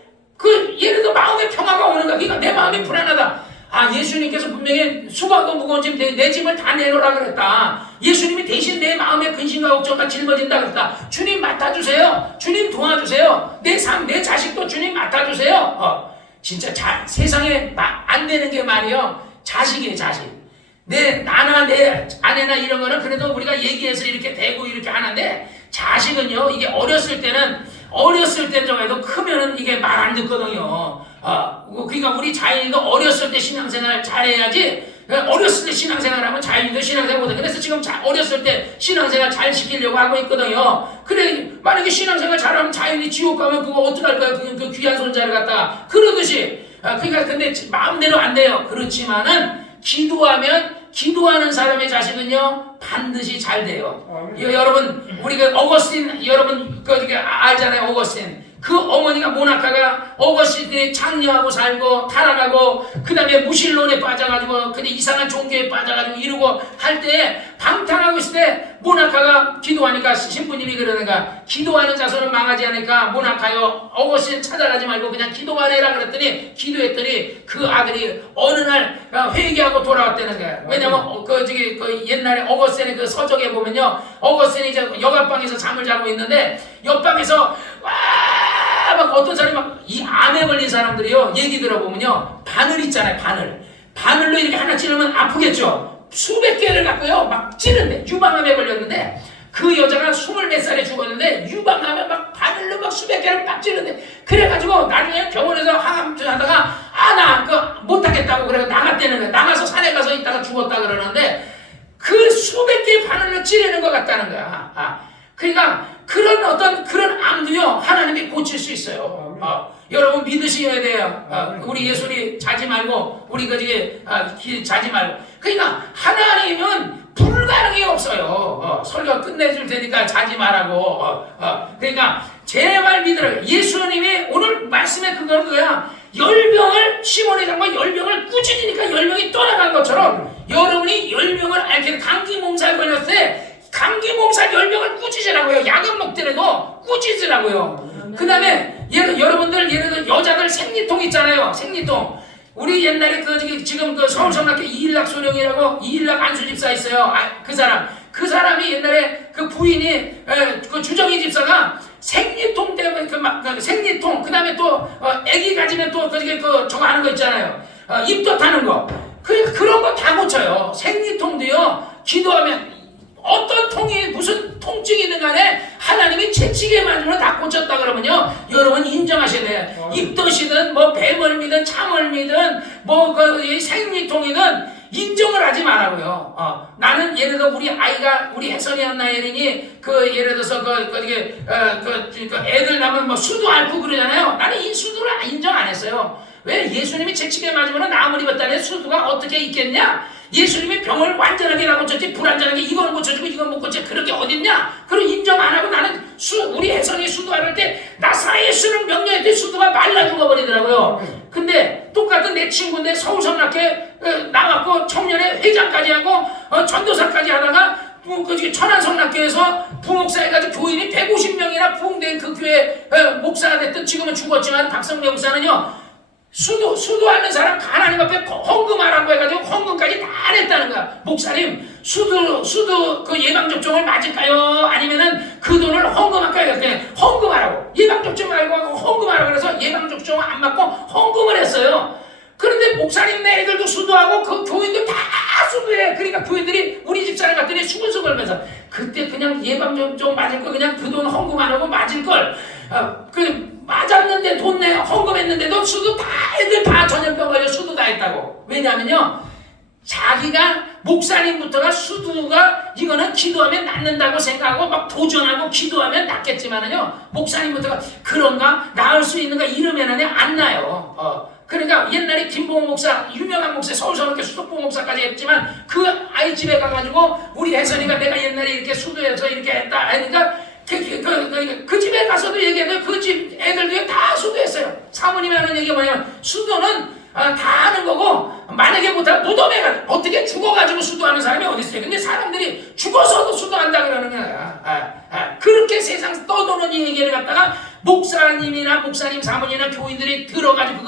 예를 들어 마음의 평화가 오는 거야. 그러니까 내 마음이 불안하다. 예수님께서 분명히 수고하고 무거운 짐 내 짐을 다 내놓으라 그랬다. 예수님이 대신 내 마음의 근심과 걱정과 짊어진다 그랬다. 주님 맡아주세요. 주님 도와주세요. 내 삶, 내 자식도 주님 맡아주세요. 진짜 세상에 안 되는 게 말이요. 자식이에요, 자식. 나나 내 아내나 이런 거는 그래도 우리가 얘기해서 이렇게 대고 이렇게 하는데 자식은요, 이게 어렸을 때는 좀 해도 크면은 이게 말 안 듣거든요. 그러니까 우리 자연이도 어렸을 때 신앙생활 잘해야지. 어렸을 때 신앙생활 하면 자연이도 신앙생활 못해. 그래서 지금 어렸을 때 신앙생활 잘 시키려고 하고 있거든요. 그래, 만약에 신앙생활 잘하면 자연이 지옥 가면 그거 어떡할 거야? 그 귀한 손자를 갖다가. 그러듯이. 그러니까 근데 마음대로 안 돼요. 그렇지만은 기도하는 사람의 자식은요 반드시 잘 돼요. 여러분 우리 어거스틴 여러분 알잖아요. 어거스틴 그 어머니가 모나카가 어거스틴이 창녀하고 살고 타락하고 그 다음에 무신론에 빠져가지고 근데 이상한 종교에 빠져가지고 이러고 할 때 방탕하고 있을 때 모나카가 기도하니까 신부님이 그러는가 기도하는 자손은 망하지 않으니까 모나카요 어거스틴 찾아가지 말고 그냥 기도만 해라 그랬더니 기도했더니 그 아들이 어느 날 회개하고 돌아왔다는 거야. 왜냐면 옛날에 어거스틴의 그 서적에 보면요 어거스틴이 이제 여관방에서 잠을 자고 있는데 옆방에서 막 어떤 사람이 이 암에 걸린 사람들이요 얘기 들어보면요 바늘 있잖아요. 바늘로 이렇게 하나 찌르면 아프겠죠. 수백 개를 갖고요 막 찌른대. 유방암에 걸렸는데 그 여자가 24몇 살에 죽었는데 유방암에 막 바늘로 막 수백 개를 막 찌른대. 그래가지고 나중에 병원에서 항암 하다가 나 그거 못하겠다고 그래서 나갔다는 거야. 나가서 산에 가서 있다가 죽었다 그러는데 그 수백 개의 바늘로 찌르는 것 같다는 거야. 그러니까 그런 암도요 하나님이 고칠 수 있어요. 여러분 믿으셔야 돼요. 우리 예수님 자지 말고 우리 자지 말고. 그러니까 하나님은 불가능이 없어요. 설교 끝내줄 테니까 자지 말라고. 그러니까 제발 믿으라. 예수님이 오늘 말씀에 그거야. 열병을 시몬의 장과 열병을 꾸짖으니까 열병이 떠나간 것처럼 여러분이 열병을 앓게 감기 몸살 걸렸을 때 감기 몸살 10명을 꾸짖으라고요. 약은 먹더라도 꾸짖으라고요. 그 다음에 여러분들 예를 들어 여자들 생리통 있잖아요. 생리통. 우리 옛날에 지금 서울성락교 이일락 소령이라고 이일락 안수 집사 있어요. 그 사람이 옛날에 그 부인이 그 주정희 집사가 생리통 때문에 생리통 그다음에 또 아기 가지면 또 저거 하는 거 있잖아요. 입덧 하는 거. 그런 거 다 고쳐요. 생리통도요. 기도하면 어떤 통이 무슨 통증이든 간에 하나님이 채찍에 맞으면 다 고쳤다 그러면요 여러분 인정하셔야 돼요. 입덧이든 뭐 배멀미든 참멀미든 뭐 생리통이든 인정을 하지 말라고요. 나는 예를 들어 우리 아이가 우리 혜선이나 나예린이 예를 들어서 애들 나면 뭐 수도 앓고 그러잖아요. 나는 이 수도를 인정 안 했어요. 왜? 예수님이 채찍에 맞으면 나무을 입었다네 수도가 어떻게 있겠냐? 예수님이 병을 완전하게 나 고쳤지 불완전하게 이거는 고쳐주고 이건 못 고쳐 그렇게 어딨냐? 그걸 인정 안 하고 나는 우리 혜선이 수도할 때 나사렛 예수는 명령했더니 수도가 말라 죽어버리더라고요. 근데 똑같은 내 친구인데 서울성락회 나왔고 청년회 회장까지 하고 전도사까지 하다가 천안성락교에서 부목사해가지고 교인이 150명이나 부흥된 그 교회 목사가 됐던 지금은 죽었지만 박성래 목사는요 수도하는 사람 하나님 앞에 헌금하라고 해가지고 헌금까지 다 냈다는 거야. 목사님 수도 그 예방접종을 맞을까요? 아니면은 그 돈을 헌금할까요? 그랬더니 헌금하라고. 예방접종 말고 헌금하라고 그래서 예방접종을 안 맞고 헌금을 했어요. 그런데 목사님네 애들도 수도하고 그 교인도 다 수도해. 그러니까 교인들이 우리 집사람 갔더니 수근수근하면서 그때 그냥 예방접종 맞을 거 그냥 그 돈 헌금 안 하고 맞을 걸. 맞았는데 돈 내 헌금했는데도 수도 다 애들 다 전염병 걸려 수도 다 했다고. 왜냐면요 자기가 목사님부터가 수두가 이거는 기도하면 낫는다고 생각하고 막 도전하고 기도하면 낫겠지만은요 목사님부터가 그런가 나을 수 있는가 이러면은 안 나요. 그러니까 옛날에 김봉호 목사 유명한 목사 서울성락교 수석부 목사까지 했지만 그 아이 집에 가가지고 우리 혜선이가 내가 옛날에 이렇게 수도해서 이렇게 했다 하니까 그 집에 가서도 얘기해요. 그 집 애들도 다 수도했어요. 사모님이 하는 얘기가 뭐냐면 수도는 다 하는 거고 만약에 못하면 무덤에 가 어떻게 죽어가지고 수도하는 사람이 어디 있어요. 근데 사람들이 죽어서도 수도한다 그러는 거야. 그렇게 세상 떠도는 이 얘기를 갖다가 목사님이나 목사님 사모님이나 교인들이 들어가지고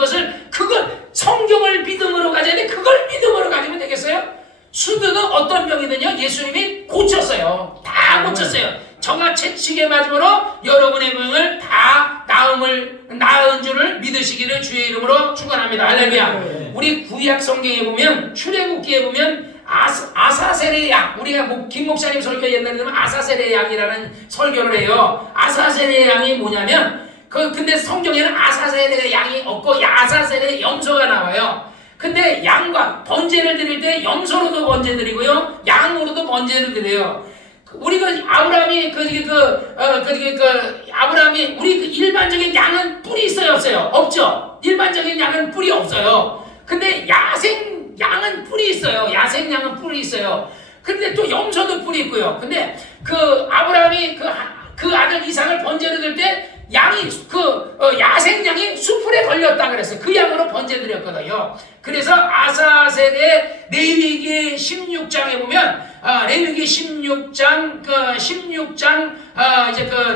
그걸 성경을 믿음으로 가져야 돼. 그걸 믿음으로 가지면 되겠어요? 수도는 어떤 병이든요 예수님이 고쳤어요. 다 고쳤어요. 정말 채찍에 맞음으로 여러분의 병을 다 나은 줄을 믿으시기를 주의 이름으로 축원합니다. 할렐루야. 우리 구약 성경에 보면 출애굽기에 보면 아사셀의 양, 우리가 김 목사님 설교 옛날에 들으면 아사셀의 양이라는 설교를 해요. 아사셀의 양이 뭐냐면 근데 성경에는 아사셀의 양이 없고 아사셀의 염소가 나와요. 근데 양과 번제를 드릴 때 염소로도 번제 드리고요 양으로도 번제를 드려요. 우리 아브라함이 아브라함이 우리 일반적인 양은 뿔이 있어요 없어요? 없죠. 일반적인 양은 뿔이 없어요. 근데 야생 양은 뿔이 있어요. 야생 양은 뿔이 있어요. 근데 또 염소도 뿔이 있고요. 근데 아브라함이 그 아들 이삭을 번제를 드릴 때 양이 야생 양이 수풀에 걸렸다 그랬어요. 그 양으로 번제 드렸거든요. 그래서 아사셀의 레위기 16장에 보면 레위기 16장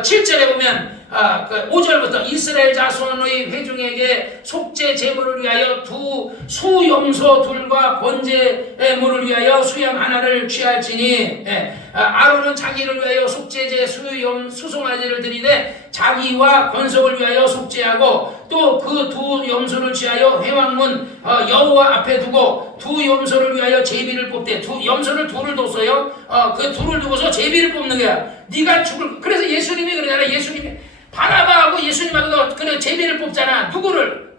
7절에 보면 5절부터 이스라엘 자손의 회중에게 속죄 제물을 위하여 두 수염소 둘과 번제물을 위하여 수양 하나를 취할지니 아론은 자기를 위하여 속죄제 수송아지를 드리되 자기와 권속을 위하여 속죄하고 또 그 두 염소를 취하여 회막문 여호와 앞에 두고 두 염소를 위하여 제비를 뽑되 염소를 둘을 뒀어요. 그 둘을 두고서 제비를 뽑는 거야. 네가 죽을. 그래서 예수님이 그러잖아요. 예수님이 바나바하고 예수님하고 그래 제비를 뽑잖아. 누구를?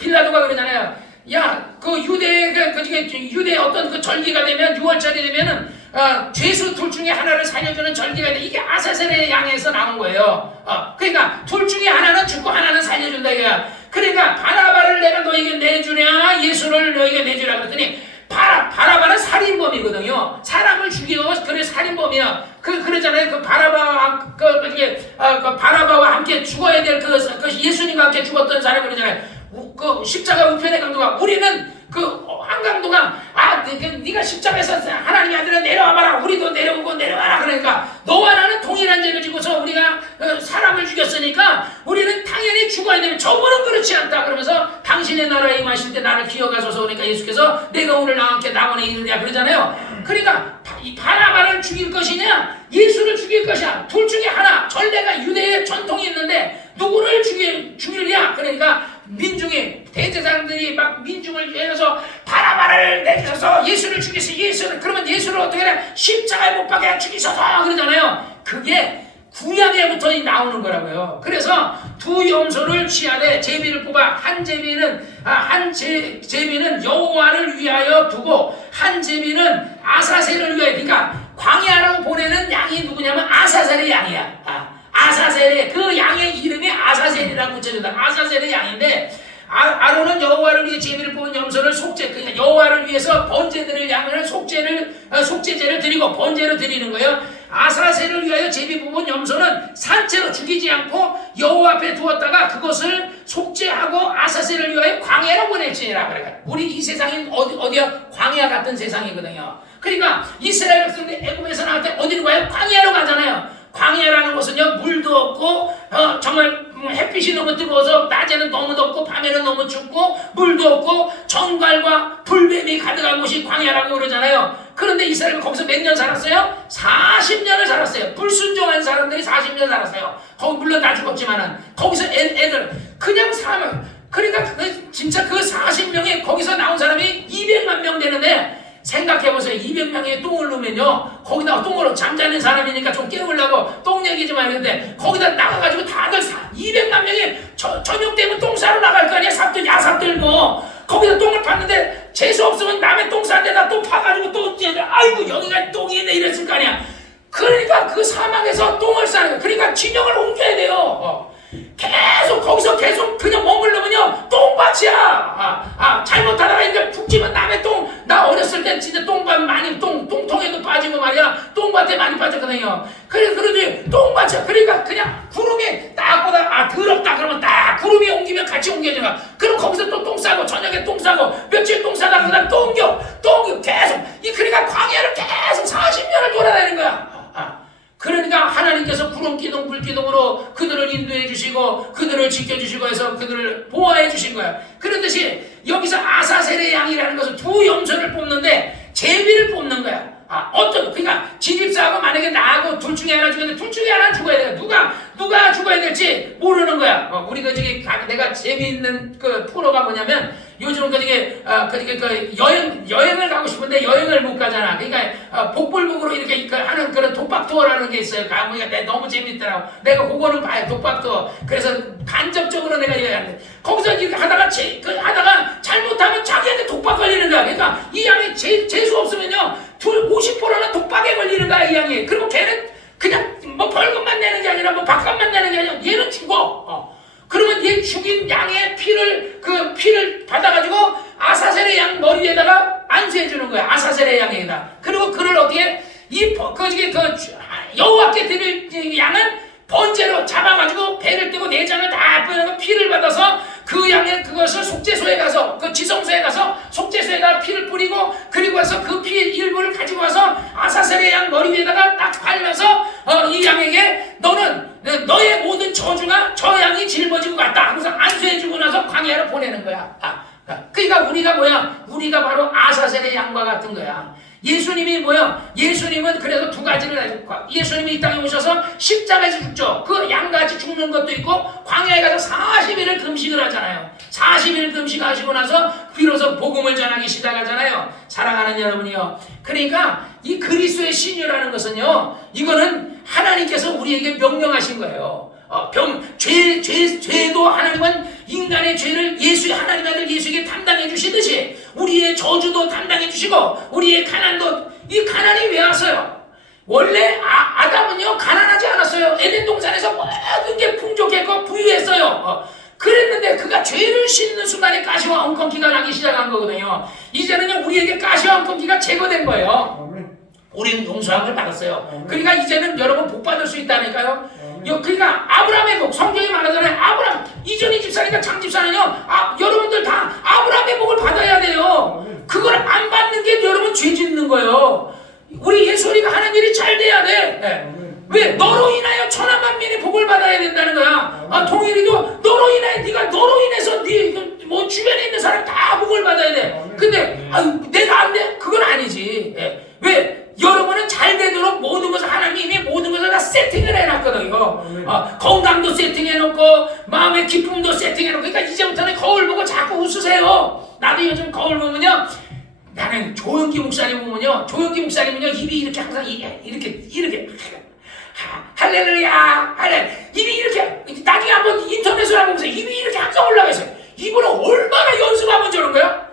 빌라도가 그러잖아요. 야, 유대 어떤 절기가 되면 6월절이 되면은 죄수 둘 중에 하나를 살려주는 절기가 돼. 이게 아사셀의 양에서 나온 거예요. 그러니까 둘 중에 하나는 죽고 하나는 살려준다 이거야. 그러니까 바나바를 내가 너에게 내주냐 예수를 너에게 내주라 그랬더니 바나바는 살인범이거든요. 사람을 죽여 그래 살인범이야. 그러잖아요. 바나바와 함께 죽어야 될 예수님과 함께 죽었던 사람 그러잖아요. 십자가 우편의 강도가 우리는 한강도가 네가 십자가에서 하나님의 아들아 내려와봐라, 우리도 내려오고 내려와라. 그러니까 너와 나는 동일한 죄를 지고서 우리가 사람을 죽였으니까 우리는 당연히 죽어야 되는, 저분은 그렇지 않다. 그러면서 당신의 나라에 임하실 때 나를 기억하소서. 그러니까 예수께서 내가 오늘 나와 함께 남원에 이르랴 그러잖아요. 그러니까 이 바나바를 죽일 것이냐 예수를 죽일 것이냐, 둘 중에 하나. 전례가 유대의 전통이 있는데 누구를 죽이느냐. 그러니까 민중이, 대제사장들이 막 민중을 위해서 바나바를 내주셔서 예수를 죽이시, 예수를, 그러면 예수를 어떻게 해? 십자가에 못 박아 죽이셔서 그러잖아요. 그게 구약에부터 나오는 거라고요. 그래서 두 염소를 취하되 제비를 뽑아 한 제비는 제비는 여호와를 위하여 두고 한 제비는 아사셀을 위하여. 그러니까 광야로 보내는 양이 누구냐면 아사셀의 양이야. 아사셀의 그 양의 이름이 아사셀이라고 붙여준다. 아사셀의 양인데 아론은 여호와를 위해 제비를 뽑은 염소를 그러니까 여호와를 위해서 번제들을 양을 속죄제를 드리고 번제를 드리는 거예요. 아사셀을 위하여 제비 뽑은 염소는 산채로 죽이지 않고 여호와 앞에 두었다가 그것을 속죄하고 아사셀을 위하여 광야로 보낼지니라. 그러니까 우리 이 세상이 어디야? 광야 같은 세상이거든요. 그러니까 이스라엘 백성들이 애굽에서 나올 때 어디로 가요? 광야로 가잖아요. 광야라는 것은요, 물도 없고 정말 햇빛이 너무 뜨거워서 낮에는 너무 덥고 밤에는 너무 춥고 물도 없고 정갈과 불뱀이 가득한 곳이 광야라고 그러잖아요. 그런데 이스라엘은 거기서 몇 년 살았어요? 40년을 살았어요. 불순종한 사람들이 40년 살았어요. 거기 물론 다 죽었지만은 거기서 애들 그냥 사람, 그러니까 진짜 그 40명에 거기서 나온 사람이 200만 명 되는데, 생각해보세요. 200명의 똥을 넣으면요, 거기다가 똥으로 잠자는 사람이니까 좀 깨우려고 똥 얘기 좀 하는데, 거기다 나가가지고 다들 200만 명이 저녁 되면 똥 싸러 나갈 거 아니야. 삽들, 야삽들 뭐. 거기다 똥을 팠는데, 재수 없으면 남의 똥 싼 데다 또 파가지고 또, 아이고, 여기가 똥이 있네 이랬을 거 아니야. 그러니까 그 사막에서 똥을 싸는 거야. 그러니까 진영을 옮겨야 돼요. 계속 거기서 계속 그냥 머물르면요, 똥밭이야. 잘못하다가 이제 푹 찌면 남의 똥, 나 어렸을 때 진짜 똥밭 많이, 똥통에도 빠지고 말이야, 똥밭에 많이 빠졌거든요. 그러지, 똥밭이야. 그러니까 그냥 구름이 딱 보다, 더럽다 그러면 딱 구름이 옮기면 같이 옮겨져. 그럼 거기서 또 똥 싸고, 저녁에 똥 싸고, 며칠 똥 싸다가 그다음 또 옮겨 계속. 그러니까 광야를 계속 40년을 돌아다니는 거야. 그러니까 하나님께서 구름 기둥, 불 기둥으로 그들을 인도해 주시고 그들을 지켜주시고 해서 그들을 보호해 주신 거야. 그렇듯이 여기서 아사셀의 양이라는 것은 두 염소를 뽑는데 제비를 뽑는 거야. 그러니까 지집사하고 만약에 나하고 둘 중에 하나 죽었는데 둘 중에 하나 죽어야 돼. 누가 죽어야 될지 모르는 거야. 우리 내가 재미있는 그 프로가 뭐냐면, 요즘은 여행을 가고 싶은데 여행을 못 가잖아. 그러니까 복불복으로 이렇게 하는 그런 독박 투어라는 게 있어요. 그러니까 너무 재밌더라고. 내가 그거는 봐요, 독박 투어. 그래서 간접적으로 내가 여행하는데, 거기서 이렇게 하다가 잘못하면 자기한테 독박 걸리는 거야. 그러니까 이 양이 재수 없으면요, 50%는 독박에 걸리는 거야, 이 양이. 그리고 걔는 그냥 뭐 벌금만 내는 게 아니라 뭐 밥값만 내는 게 아니라 얘는 죽어. 그러면 얘 죽인 양의 피를 받아가지고 아사셀의 양 머리에다가 안수해 주는 거야. 아사셀의 양에다. 그리고 그를 어떻게 여호와께 드릴 양은 번제로 잡아가지고 배를 뜨고 내장을 다 빼고 피를 받아서 그 양의 그것을 속죄소에 가서, 그 지성소에 가서 속죄소에다가 피를 뿌리고, 그리고 와서 그 피 일부를 가지고 와서 아사셀의 양 머리 위에다가 딱 발라서 이 양에게 너는 너의 모든 저주가 저 양이 짊어지고 갔다 하면서 안수해주고 나서 광야로 보내는 거야. 그러니까 우리가 뭐야? 우리가 바로 아사셀의 양과 같은 거야. 예수님이 뭐야? 예수님은 그래서 두 가지를 해줬고, 예수님이 이 땅에 오셔서 십자가에서 죽죠. 그 양같이 죽는 것도 있고, 광야에 가서 40일을 금식을 하잖아요. 40일 금식하시고 나서 비로소 복음을 전하기 시작하잖아요. 사랑하는 여러분이요. 그러니까 이 그리스도의 신유라는 것은요, 이거는 하나님께서 우리에게 명령하신 거예요. 죄도 하나님은 인간의 죄를 하나님 아들 예수에게 담당해 주시듯이 우리의 저주도 담당해 주시고 우리의 가난도, 이 가난이 왜 왔어요? 원래 아담은요 가난하지 않았어요. 에덴 동산에서 모든 게 풍족했고 부유했어요. 그랬는데 그가 죄를 씻는 순간에 가시와 엉겅퀴가 나기 시작한 거거든요. 이제는요 우리에게 가시와 엉겅퀴가 제거된 거예요. 우리는 용서함을 받았어요. 그러니까 이제는 여러분 복 받을 수 있다니까요. 그러니까 아브라함의 복, 성경이 말하잖아요. 아브라함 이전이 집사니까 장 집사는요, 여러분들 다 아브라함의 복을 받아야 돼요. 그걸 안 받는 게 여러분 죄 짓는 거예요. 우리 예수리가 하는 일이 잘 돼야 돼. 왜? 너로 인하여 천하 만민이 복을 받아야 된다는 거야. 통일이도 너로 인하여 너로 인해서 뭐 주변에 있는 사람 다 복을 받아야 돼. 근데 내가 안 돼? 그건 아니지. 왜? 여러분은 잘 되도록 모든 것을 하나님이 모든 것을 다 세팅을 해놨거든요. 건강도 세팅해놓고 마음의 기쁨도 세팅해놓고. 그러니까 이제부터는 거울 보고 자꾸 웃으세요. 나도 요즘 거울 보면요, 나는 조영기 목사님 보면요, 조영기 목사님은요 입이 이렇게 항상 이렇게 할렐루야 입이 이렇게, 나중에 한번 인터넷으로 한번 보세요. 입이 이렇게 항상 올라가 있어요. 이분은 얼마나 연습하면 저런 거야?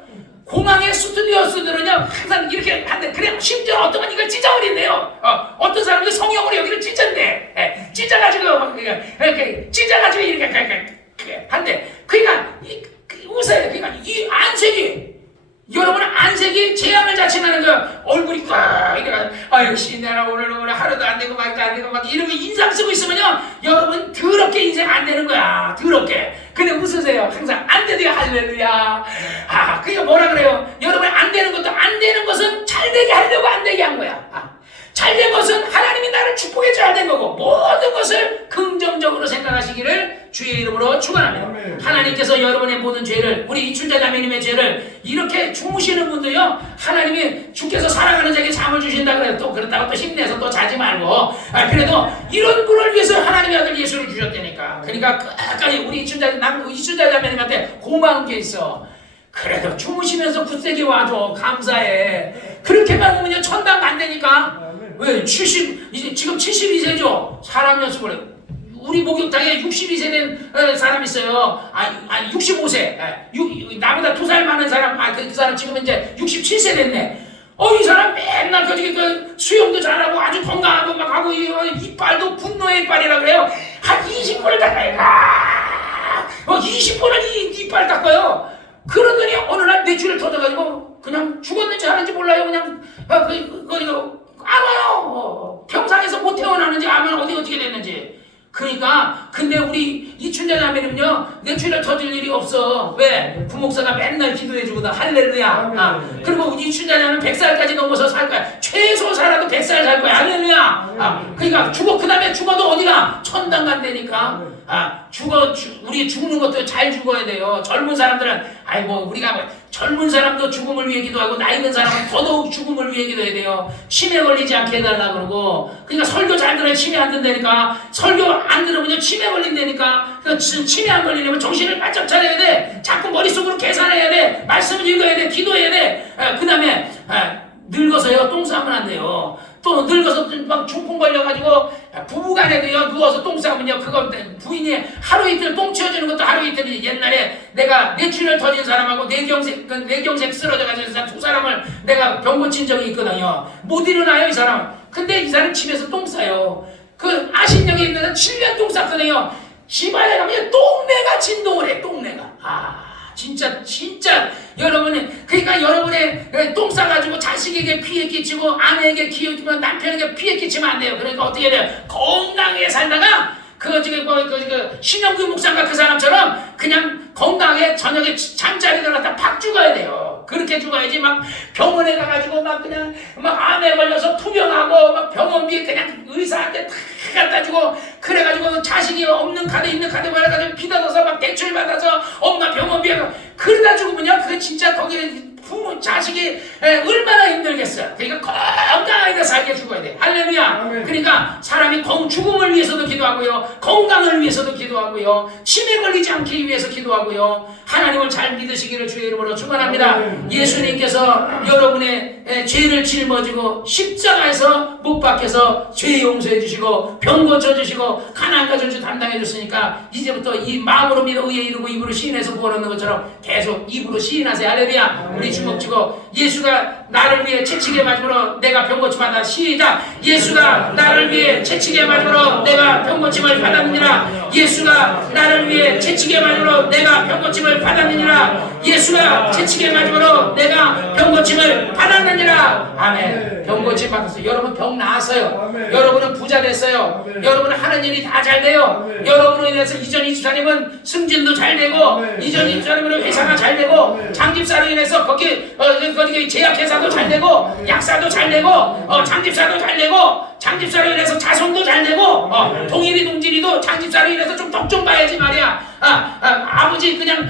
공항의 스튜디오스들은요 항상 이렇게 한대. 그래, 심지어 어떤 건 이걸 찢어버린대요. 어떤 사람들 성형으로 여기를 찢었대. 찢어가지고 찢어가지고 이렇게 한대. 그러니까 웃어요. 그러니까 이 안색이, 여러분은 안색이 재앙을 자칭하는 거야. 얼굴이 꽉 이래가, 역시 내가 오늘 하루도 안 되고 막도 안 되고 막 이러고 인상 쓰고 있으면요, 여러분 더럽게 인생 안 되는 거야. 더럽게. 근데 웃으세요. 항상 안 되대요. 할렐루야. 그러니까 뭐라 그래요? 여러분 안 되는 것도, 안 되는 것은 잘 되게 하려고 안 되게 한 거야. 잘된 것은 하나님이 나를 축복해 잘 된 거고, 모든 것을 긍정적으로 생각하시기를 주의 이름으로 축원합니다. 아멘. 하나님께서 여러분의 모든 죄를, 우리 이춘자 자매님의 죄를 이렇게 주무시는 분도요, 하나님이 주께서 사랑하는 자에게 잠을 주신다 그래도 또 그렇다고 또 힘내서 또 자지 말고, 그래도 이런 분을 위해서 하나님의 아들 예수를 주셨다니까. 그러니까 끝까지 우리 이춘자 자매님한테 고마운 게 있어. 그래도 주무시면서 굳세게 와줘. 감사해. 그렇게만 하면요 천당 안 되니까. 왜? 이제 지금 72세죠? 사람이었으면 그래. 우리 목욕탕에 62세 된 사람 있어요. 65세. 나보다 2살 많은 사람, 그 사람 지금 이제 67세 됐네. 이 사람 맨날 그 수영도 잘하고 아주 건강하고 막 하고, 이빨도 분노의 이빨이라 그래요. 한 20분을 닦아요. 20분을 이빨 닦아요. 그러더니 어느 날 뇌출혈 터져가지고 그냥 죽었는지 하는지 몰라요. 그냥 안 와요. 평상에서 못 태어나는지 아면 어떻게 됐는지. 그러니까 근데 우리 이춘자 자매는요 뇌출혈 터질 일이 없어. 왜? 부목사가 맨날 기도해 주거든. 할렐루야. 그리고 이춘자 자매는 100살까지 넘어서 살 거야. 최소 살아도 100살 살 거야. 할렐루야. 그러니까 그 다음에 죽어도 어디가? 천당 간다니까. 우리 죽는 것도 잘 죽어야 돼요. 젊은 사람들은 우리가 젊은 사람도 죽음을 위해 기도하고 나이 든 사람은 더더욱 죽음을 위해 기도해야 돼요. 치매 걸리지 않게 해달라 그러고. 그러니까 설교 잘 들어야 치매 안 든다니까. 설교 안 들으면 치매 걸린다니까. 그러니까 치매 안 걸리려면 정신을 바짝 차려야 돼. 자꾸 머릿속으로 계산해야 돼. 말씀을 읽어야 돼. 기도해야 돼. 그 다음에 늙어서요 똥 싸면 안 돼요. 또 늙어서 막 중풍 걸려가지고 부부간에도요 누워서 똥 싸면요 그거 부인이 하루 이틀 똥 치워주는 것도 하루 이틀이지. 옛날에 내가 뇌출혈 터진 사람하고 뇌경색 쓰러져가지고 두 사람을 내가 병 고친 적이 있거든요. 못 일어나요 이 사람. 근데 이 사람 집에서 똥 싸요. 그 아신역에 있는 7년 똥 쌌거든요. 집안에 가면 똥내가 진동을 해. 똥내가. 진짜 그러니까 여러분의 똥 싸가지고 자식에게 피해 끼치고 아내에게 기어주면 남편에게 피해 끼치면 안 돼요. 그러니까 어떻게 해야 돼요? 건강하게 살다가 신영규 목사가 그 사람처럼 그냥 건강하게 저녁에 잠자리 들어갔다 팍 죽어야 돼요. 그렇게 죽어야지 막 병원에 가가지고 막 암에 걸려서 투병하고 막 병원비에 그냥 의사한테 다 갖다 주고 그래가지고 자식이 없는 카드 있는 카드 받아가지고 빚어서 막 대출 받아서 엄마 병원비에 그러다 죽으면요 그 진짜 거기에 부모 자식이 얼마나 힘들겠어요. 그러니까 건강하게 살게 죽어야 돼. 할렐루야. 그러니까 사람이 죽음을 위해서도 기도하고요, 건강을 위해서도 기도하고요, 치매 걸리지 않기 위해서 기도하고요, 하나님을 잘 믿으시기를 주의 이름으로 축원합니다. 예수님께서 여러분의 죄를 짊어지고 십자가에서 못 박혀서 죄 용서해 주시고 병 고쳐 주시고 가나안 가정주 담당해 줬으니까 이제부터 이 마음으로 믿어 의에 이르고 입으로 시인해서 구원 얻는 것처럼 계속 입으로 시인하세요. 할렐루야. 우리 주먹 해주시고 예수가 나를 위해 채찍에 맞음으로 내가 병고침받아 시작 예수가 나를 위해 채찍에 맞음으로 내가 병고침을 받았느니라 예수가 나를 위해 채찍에 맞음으로 내가 병고침을 받았느니라 예수가 채찍에 맞음으로 내가 병고침을 받았느니라 아멘. 병고침 받았어요. 여러분 병 나았어요. 아멘. 여러분은 부자 됐어요. 아멘. 여러분은 하는 일이 다 잘 돼요. 아멘. 여러분으로 인해서 이전 집사님은 승진도 잘 되고 아멘. 이전 집사님은 회사가 잘 되고 아멘. 장집사로 인해서 거기 제약회사도 잘 되고 약사도 잘 되고 장집사도 잘 되고 장집사로 인해서 자손도 잘 되고 동일이 동진이도 장집사로 인해서 좀 덕 좀 봐야지 말이야. 아버지 그냥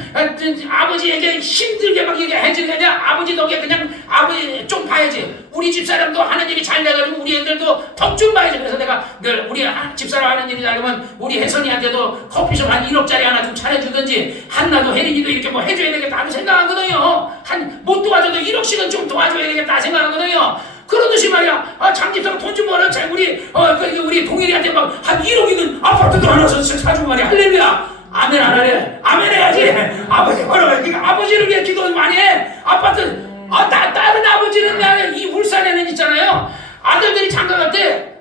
아버지에게 힘들게 막 해주는 게 아니라 아버지 덕에 그냥 아버지 좀 봐야지. 우리 집사람도 하는 일이 잘 돼가지고 우리 애들도 덕 좀 봐야지. 그래서 내가 늘 우리 집사람 하는 일이 잘하면 우리 혜선이한테도 커피숍 한 1억짜리 하나 좀 차려주든지 한나도 혜린이도 이렇게 뭐 해줘야 되겠다 하는 생각하거든요. 못 도와줘도 1억씩은 좀 도와줘야 되겠다 생각하거든요. 그러듯이 말이야, 장집사가 돈 좀 벌어. 우리 동일이한테 막 한 1억이든 아파트도 하나 사주고 말이야. 할렐루야. 아멘 안 하래? 아멘 해야지. 아버지 벌어. 그러니까 아버지를 위해 기도 많이 해. 아파트, 다른 아버지는 이 울산에는 있잖아요. 아들들이 장가 갈 때,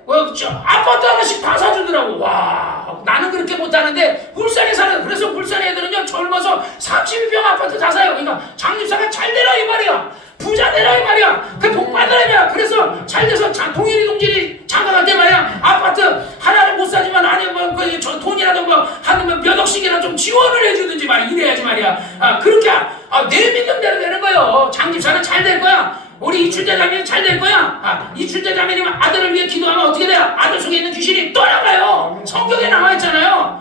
아파트 하나씩 다 사주더라고. 와, 나는 그렇게 못하는데, 울산에 사는, 그래서 울산 애들은요, 젊어서 32평 아파트 다 사요. 그러니까 장집사가 잘 되라 이 말이야. 부자 되라 이 말이야. 그 복 받으라 이 말이야. 그래서 잘 돼서 동일이 동질이 장가 갈 때 말이야. 아파트 하나를 못 사지만 아니면 저 돈이라도 한 몇 억씩이나 좀 지원을 해주든지 말이야. 이래야지 말이야. 그렇게 내 믿음대로 되는 거예요. 장집사는 잘 될 거야. 우리 이춘자 자매는 잘 될 거야. 이춘자 자매님은 아들을 위해 기도하면 어떻게 돼요? 아들 속에 있는 귀신이 떠나가요. 성경에 나와 있잖아요.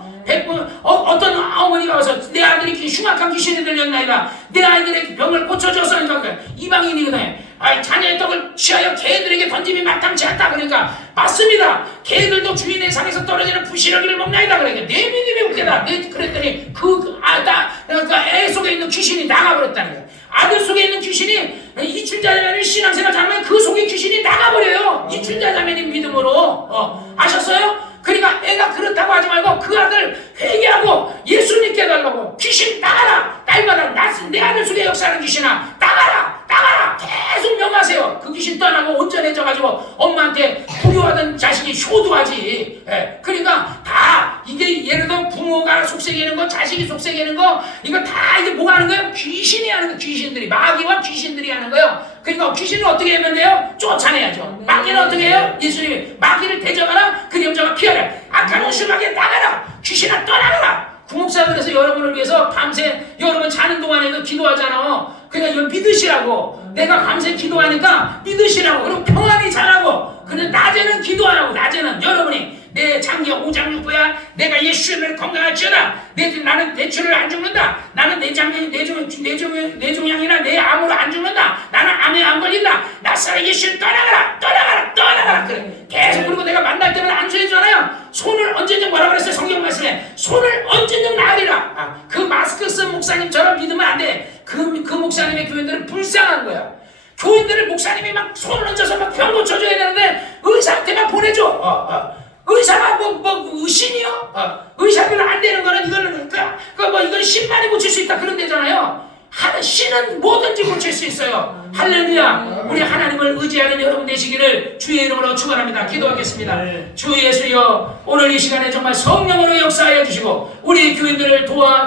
어떤 어머니가 와서 내 아들이 흉악한 귀신이 들렸나이다. 내 아이들의 병을 고쳐줘서 그러니까 이방인이거든. 자녀의 떡을 취하여 개들에게 던짐이 마땅치 않다. 그러니까 맞습니다. 개들도 주인의 상에서 떨어지는 부시러기를 먹나이다. 그러니까 내 믿음이 웃기다. 그랬더니 그러니까 애 속에 있는 귀신이 나가버렸다는 거야. 아들 속에 있는 귀신이 이춘자 자매님 신앙생활 잘하면 그 속에 귀신이 나가버려요. 이춘자 자매님 믿음으로 아셨어요? 그러니까 애가 그렇다고 하지 말고 그 아들 회개하고 예수 믿게 해달라고. 귀신 나가라. 날마다 내 아들 속에 역사하는 귀신아 나가라. 계속 명하세요. 그 귀신 떠나고 온전해져가지고 엄마한테 부유하던 자식이 효도하지. 그러니까 다 이게 예를 들어 부모가 속삭이는 거 자식이 속삭이는 거 이거 다 이게 뭐가 하는 거예요? 귀신이 하는 거. 귀신들이 마귀와 귀신들이 하는 거예요. 그러니까 귀신을 어떻게 하면 돼요? 쫓아내야죠. 마귀는 어떻게 해요? 예수님이 마귀를 대적하라. 그 영자가 피하라. 악한 온수마귀 나가라. 귀신아 떠나가라. 구목사가 그래서 여러분을 위해서 밤새 여러분 자는 동안에도 기도하잖아. 그냥 이걸 믿으시라고. 내가 밤새 기도하니까 믿으시라고. 그리고 평안히 자라고. 근데 낮에는 기도하라고. 낮에는 여러분이 내 장기 5장 6부야. 내가 예수님을 건강할지어다. 나는 내추를 안 죽는다. 나는 내종양이나 내 암으로 안 죽는다. 나는 암에 안 걸린다. 나사라 예수를 떠나가라. 그래. 계속 그리고 내가 만날 때마다 안수해주잖아요. 손을 언제든 뭐라 그랬어요? 성경 말씀에 손을 언제든 나으리라. 그 마스크 쓴 목사님처럼 믿으면 안 돼. 그 목사님의 교인들은 불쌍한 거야. 교인들을 목사님이 막 손을 얹어서 막 병 고쳐줘야 되는데 의사한테만 보내줘. 의사가 의신이요? 의사들은 안 되는 거는 이거는 이거는 신만이 고칠 수 있다 그런 데잖아요. 신은 뭐든지 고칠 수 있어요. 할렐루야. 우리 하나님을 의지하는 여러분 되시기를 주의 이름으로 축원합니다. 기도하겠습니다. 주 예수여 오늘 이 시간에 정말 성령으로 역사하여 주시고 우리 교인들을 도와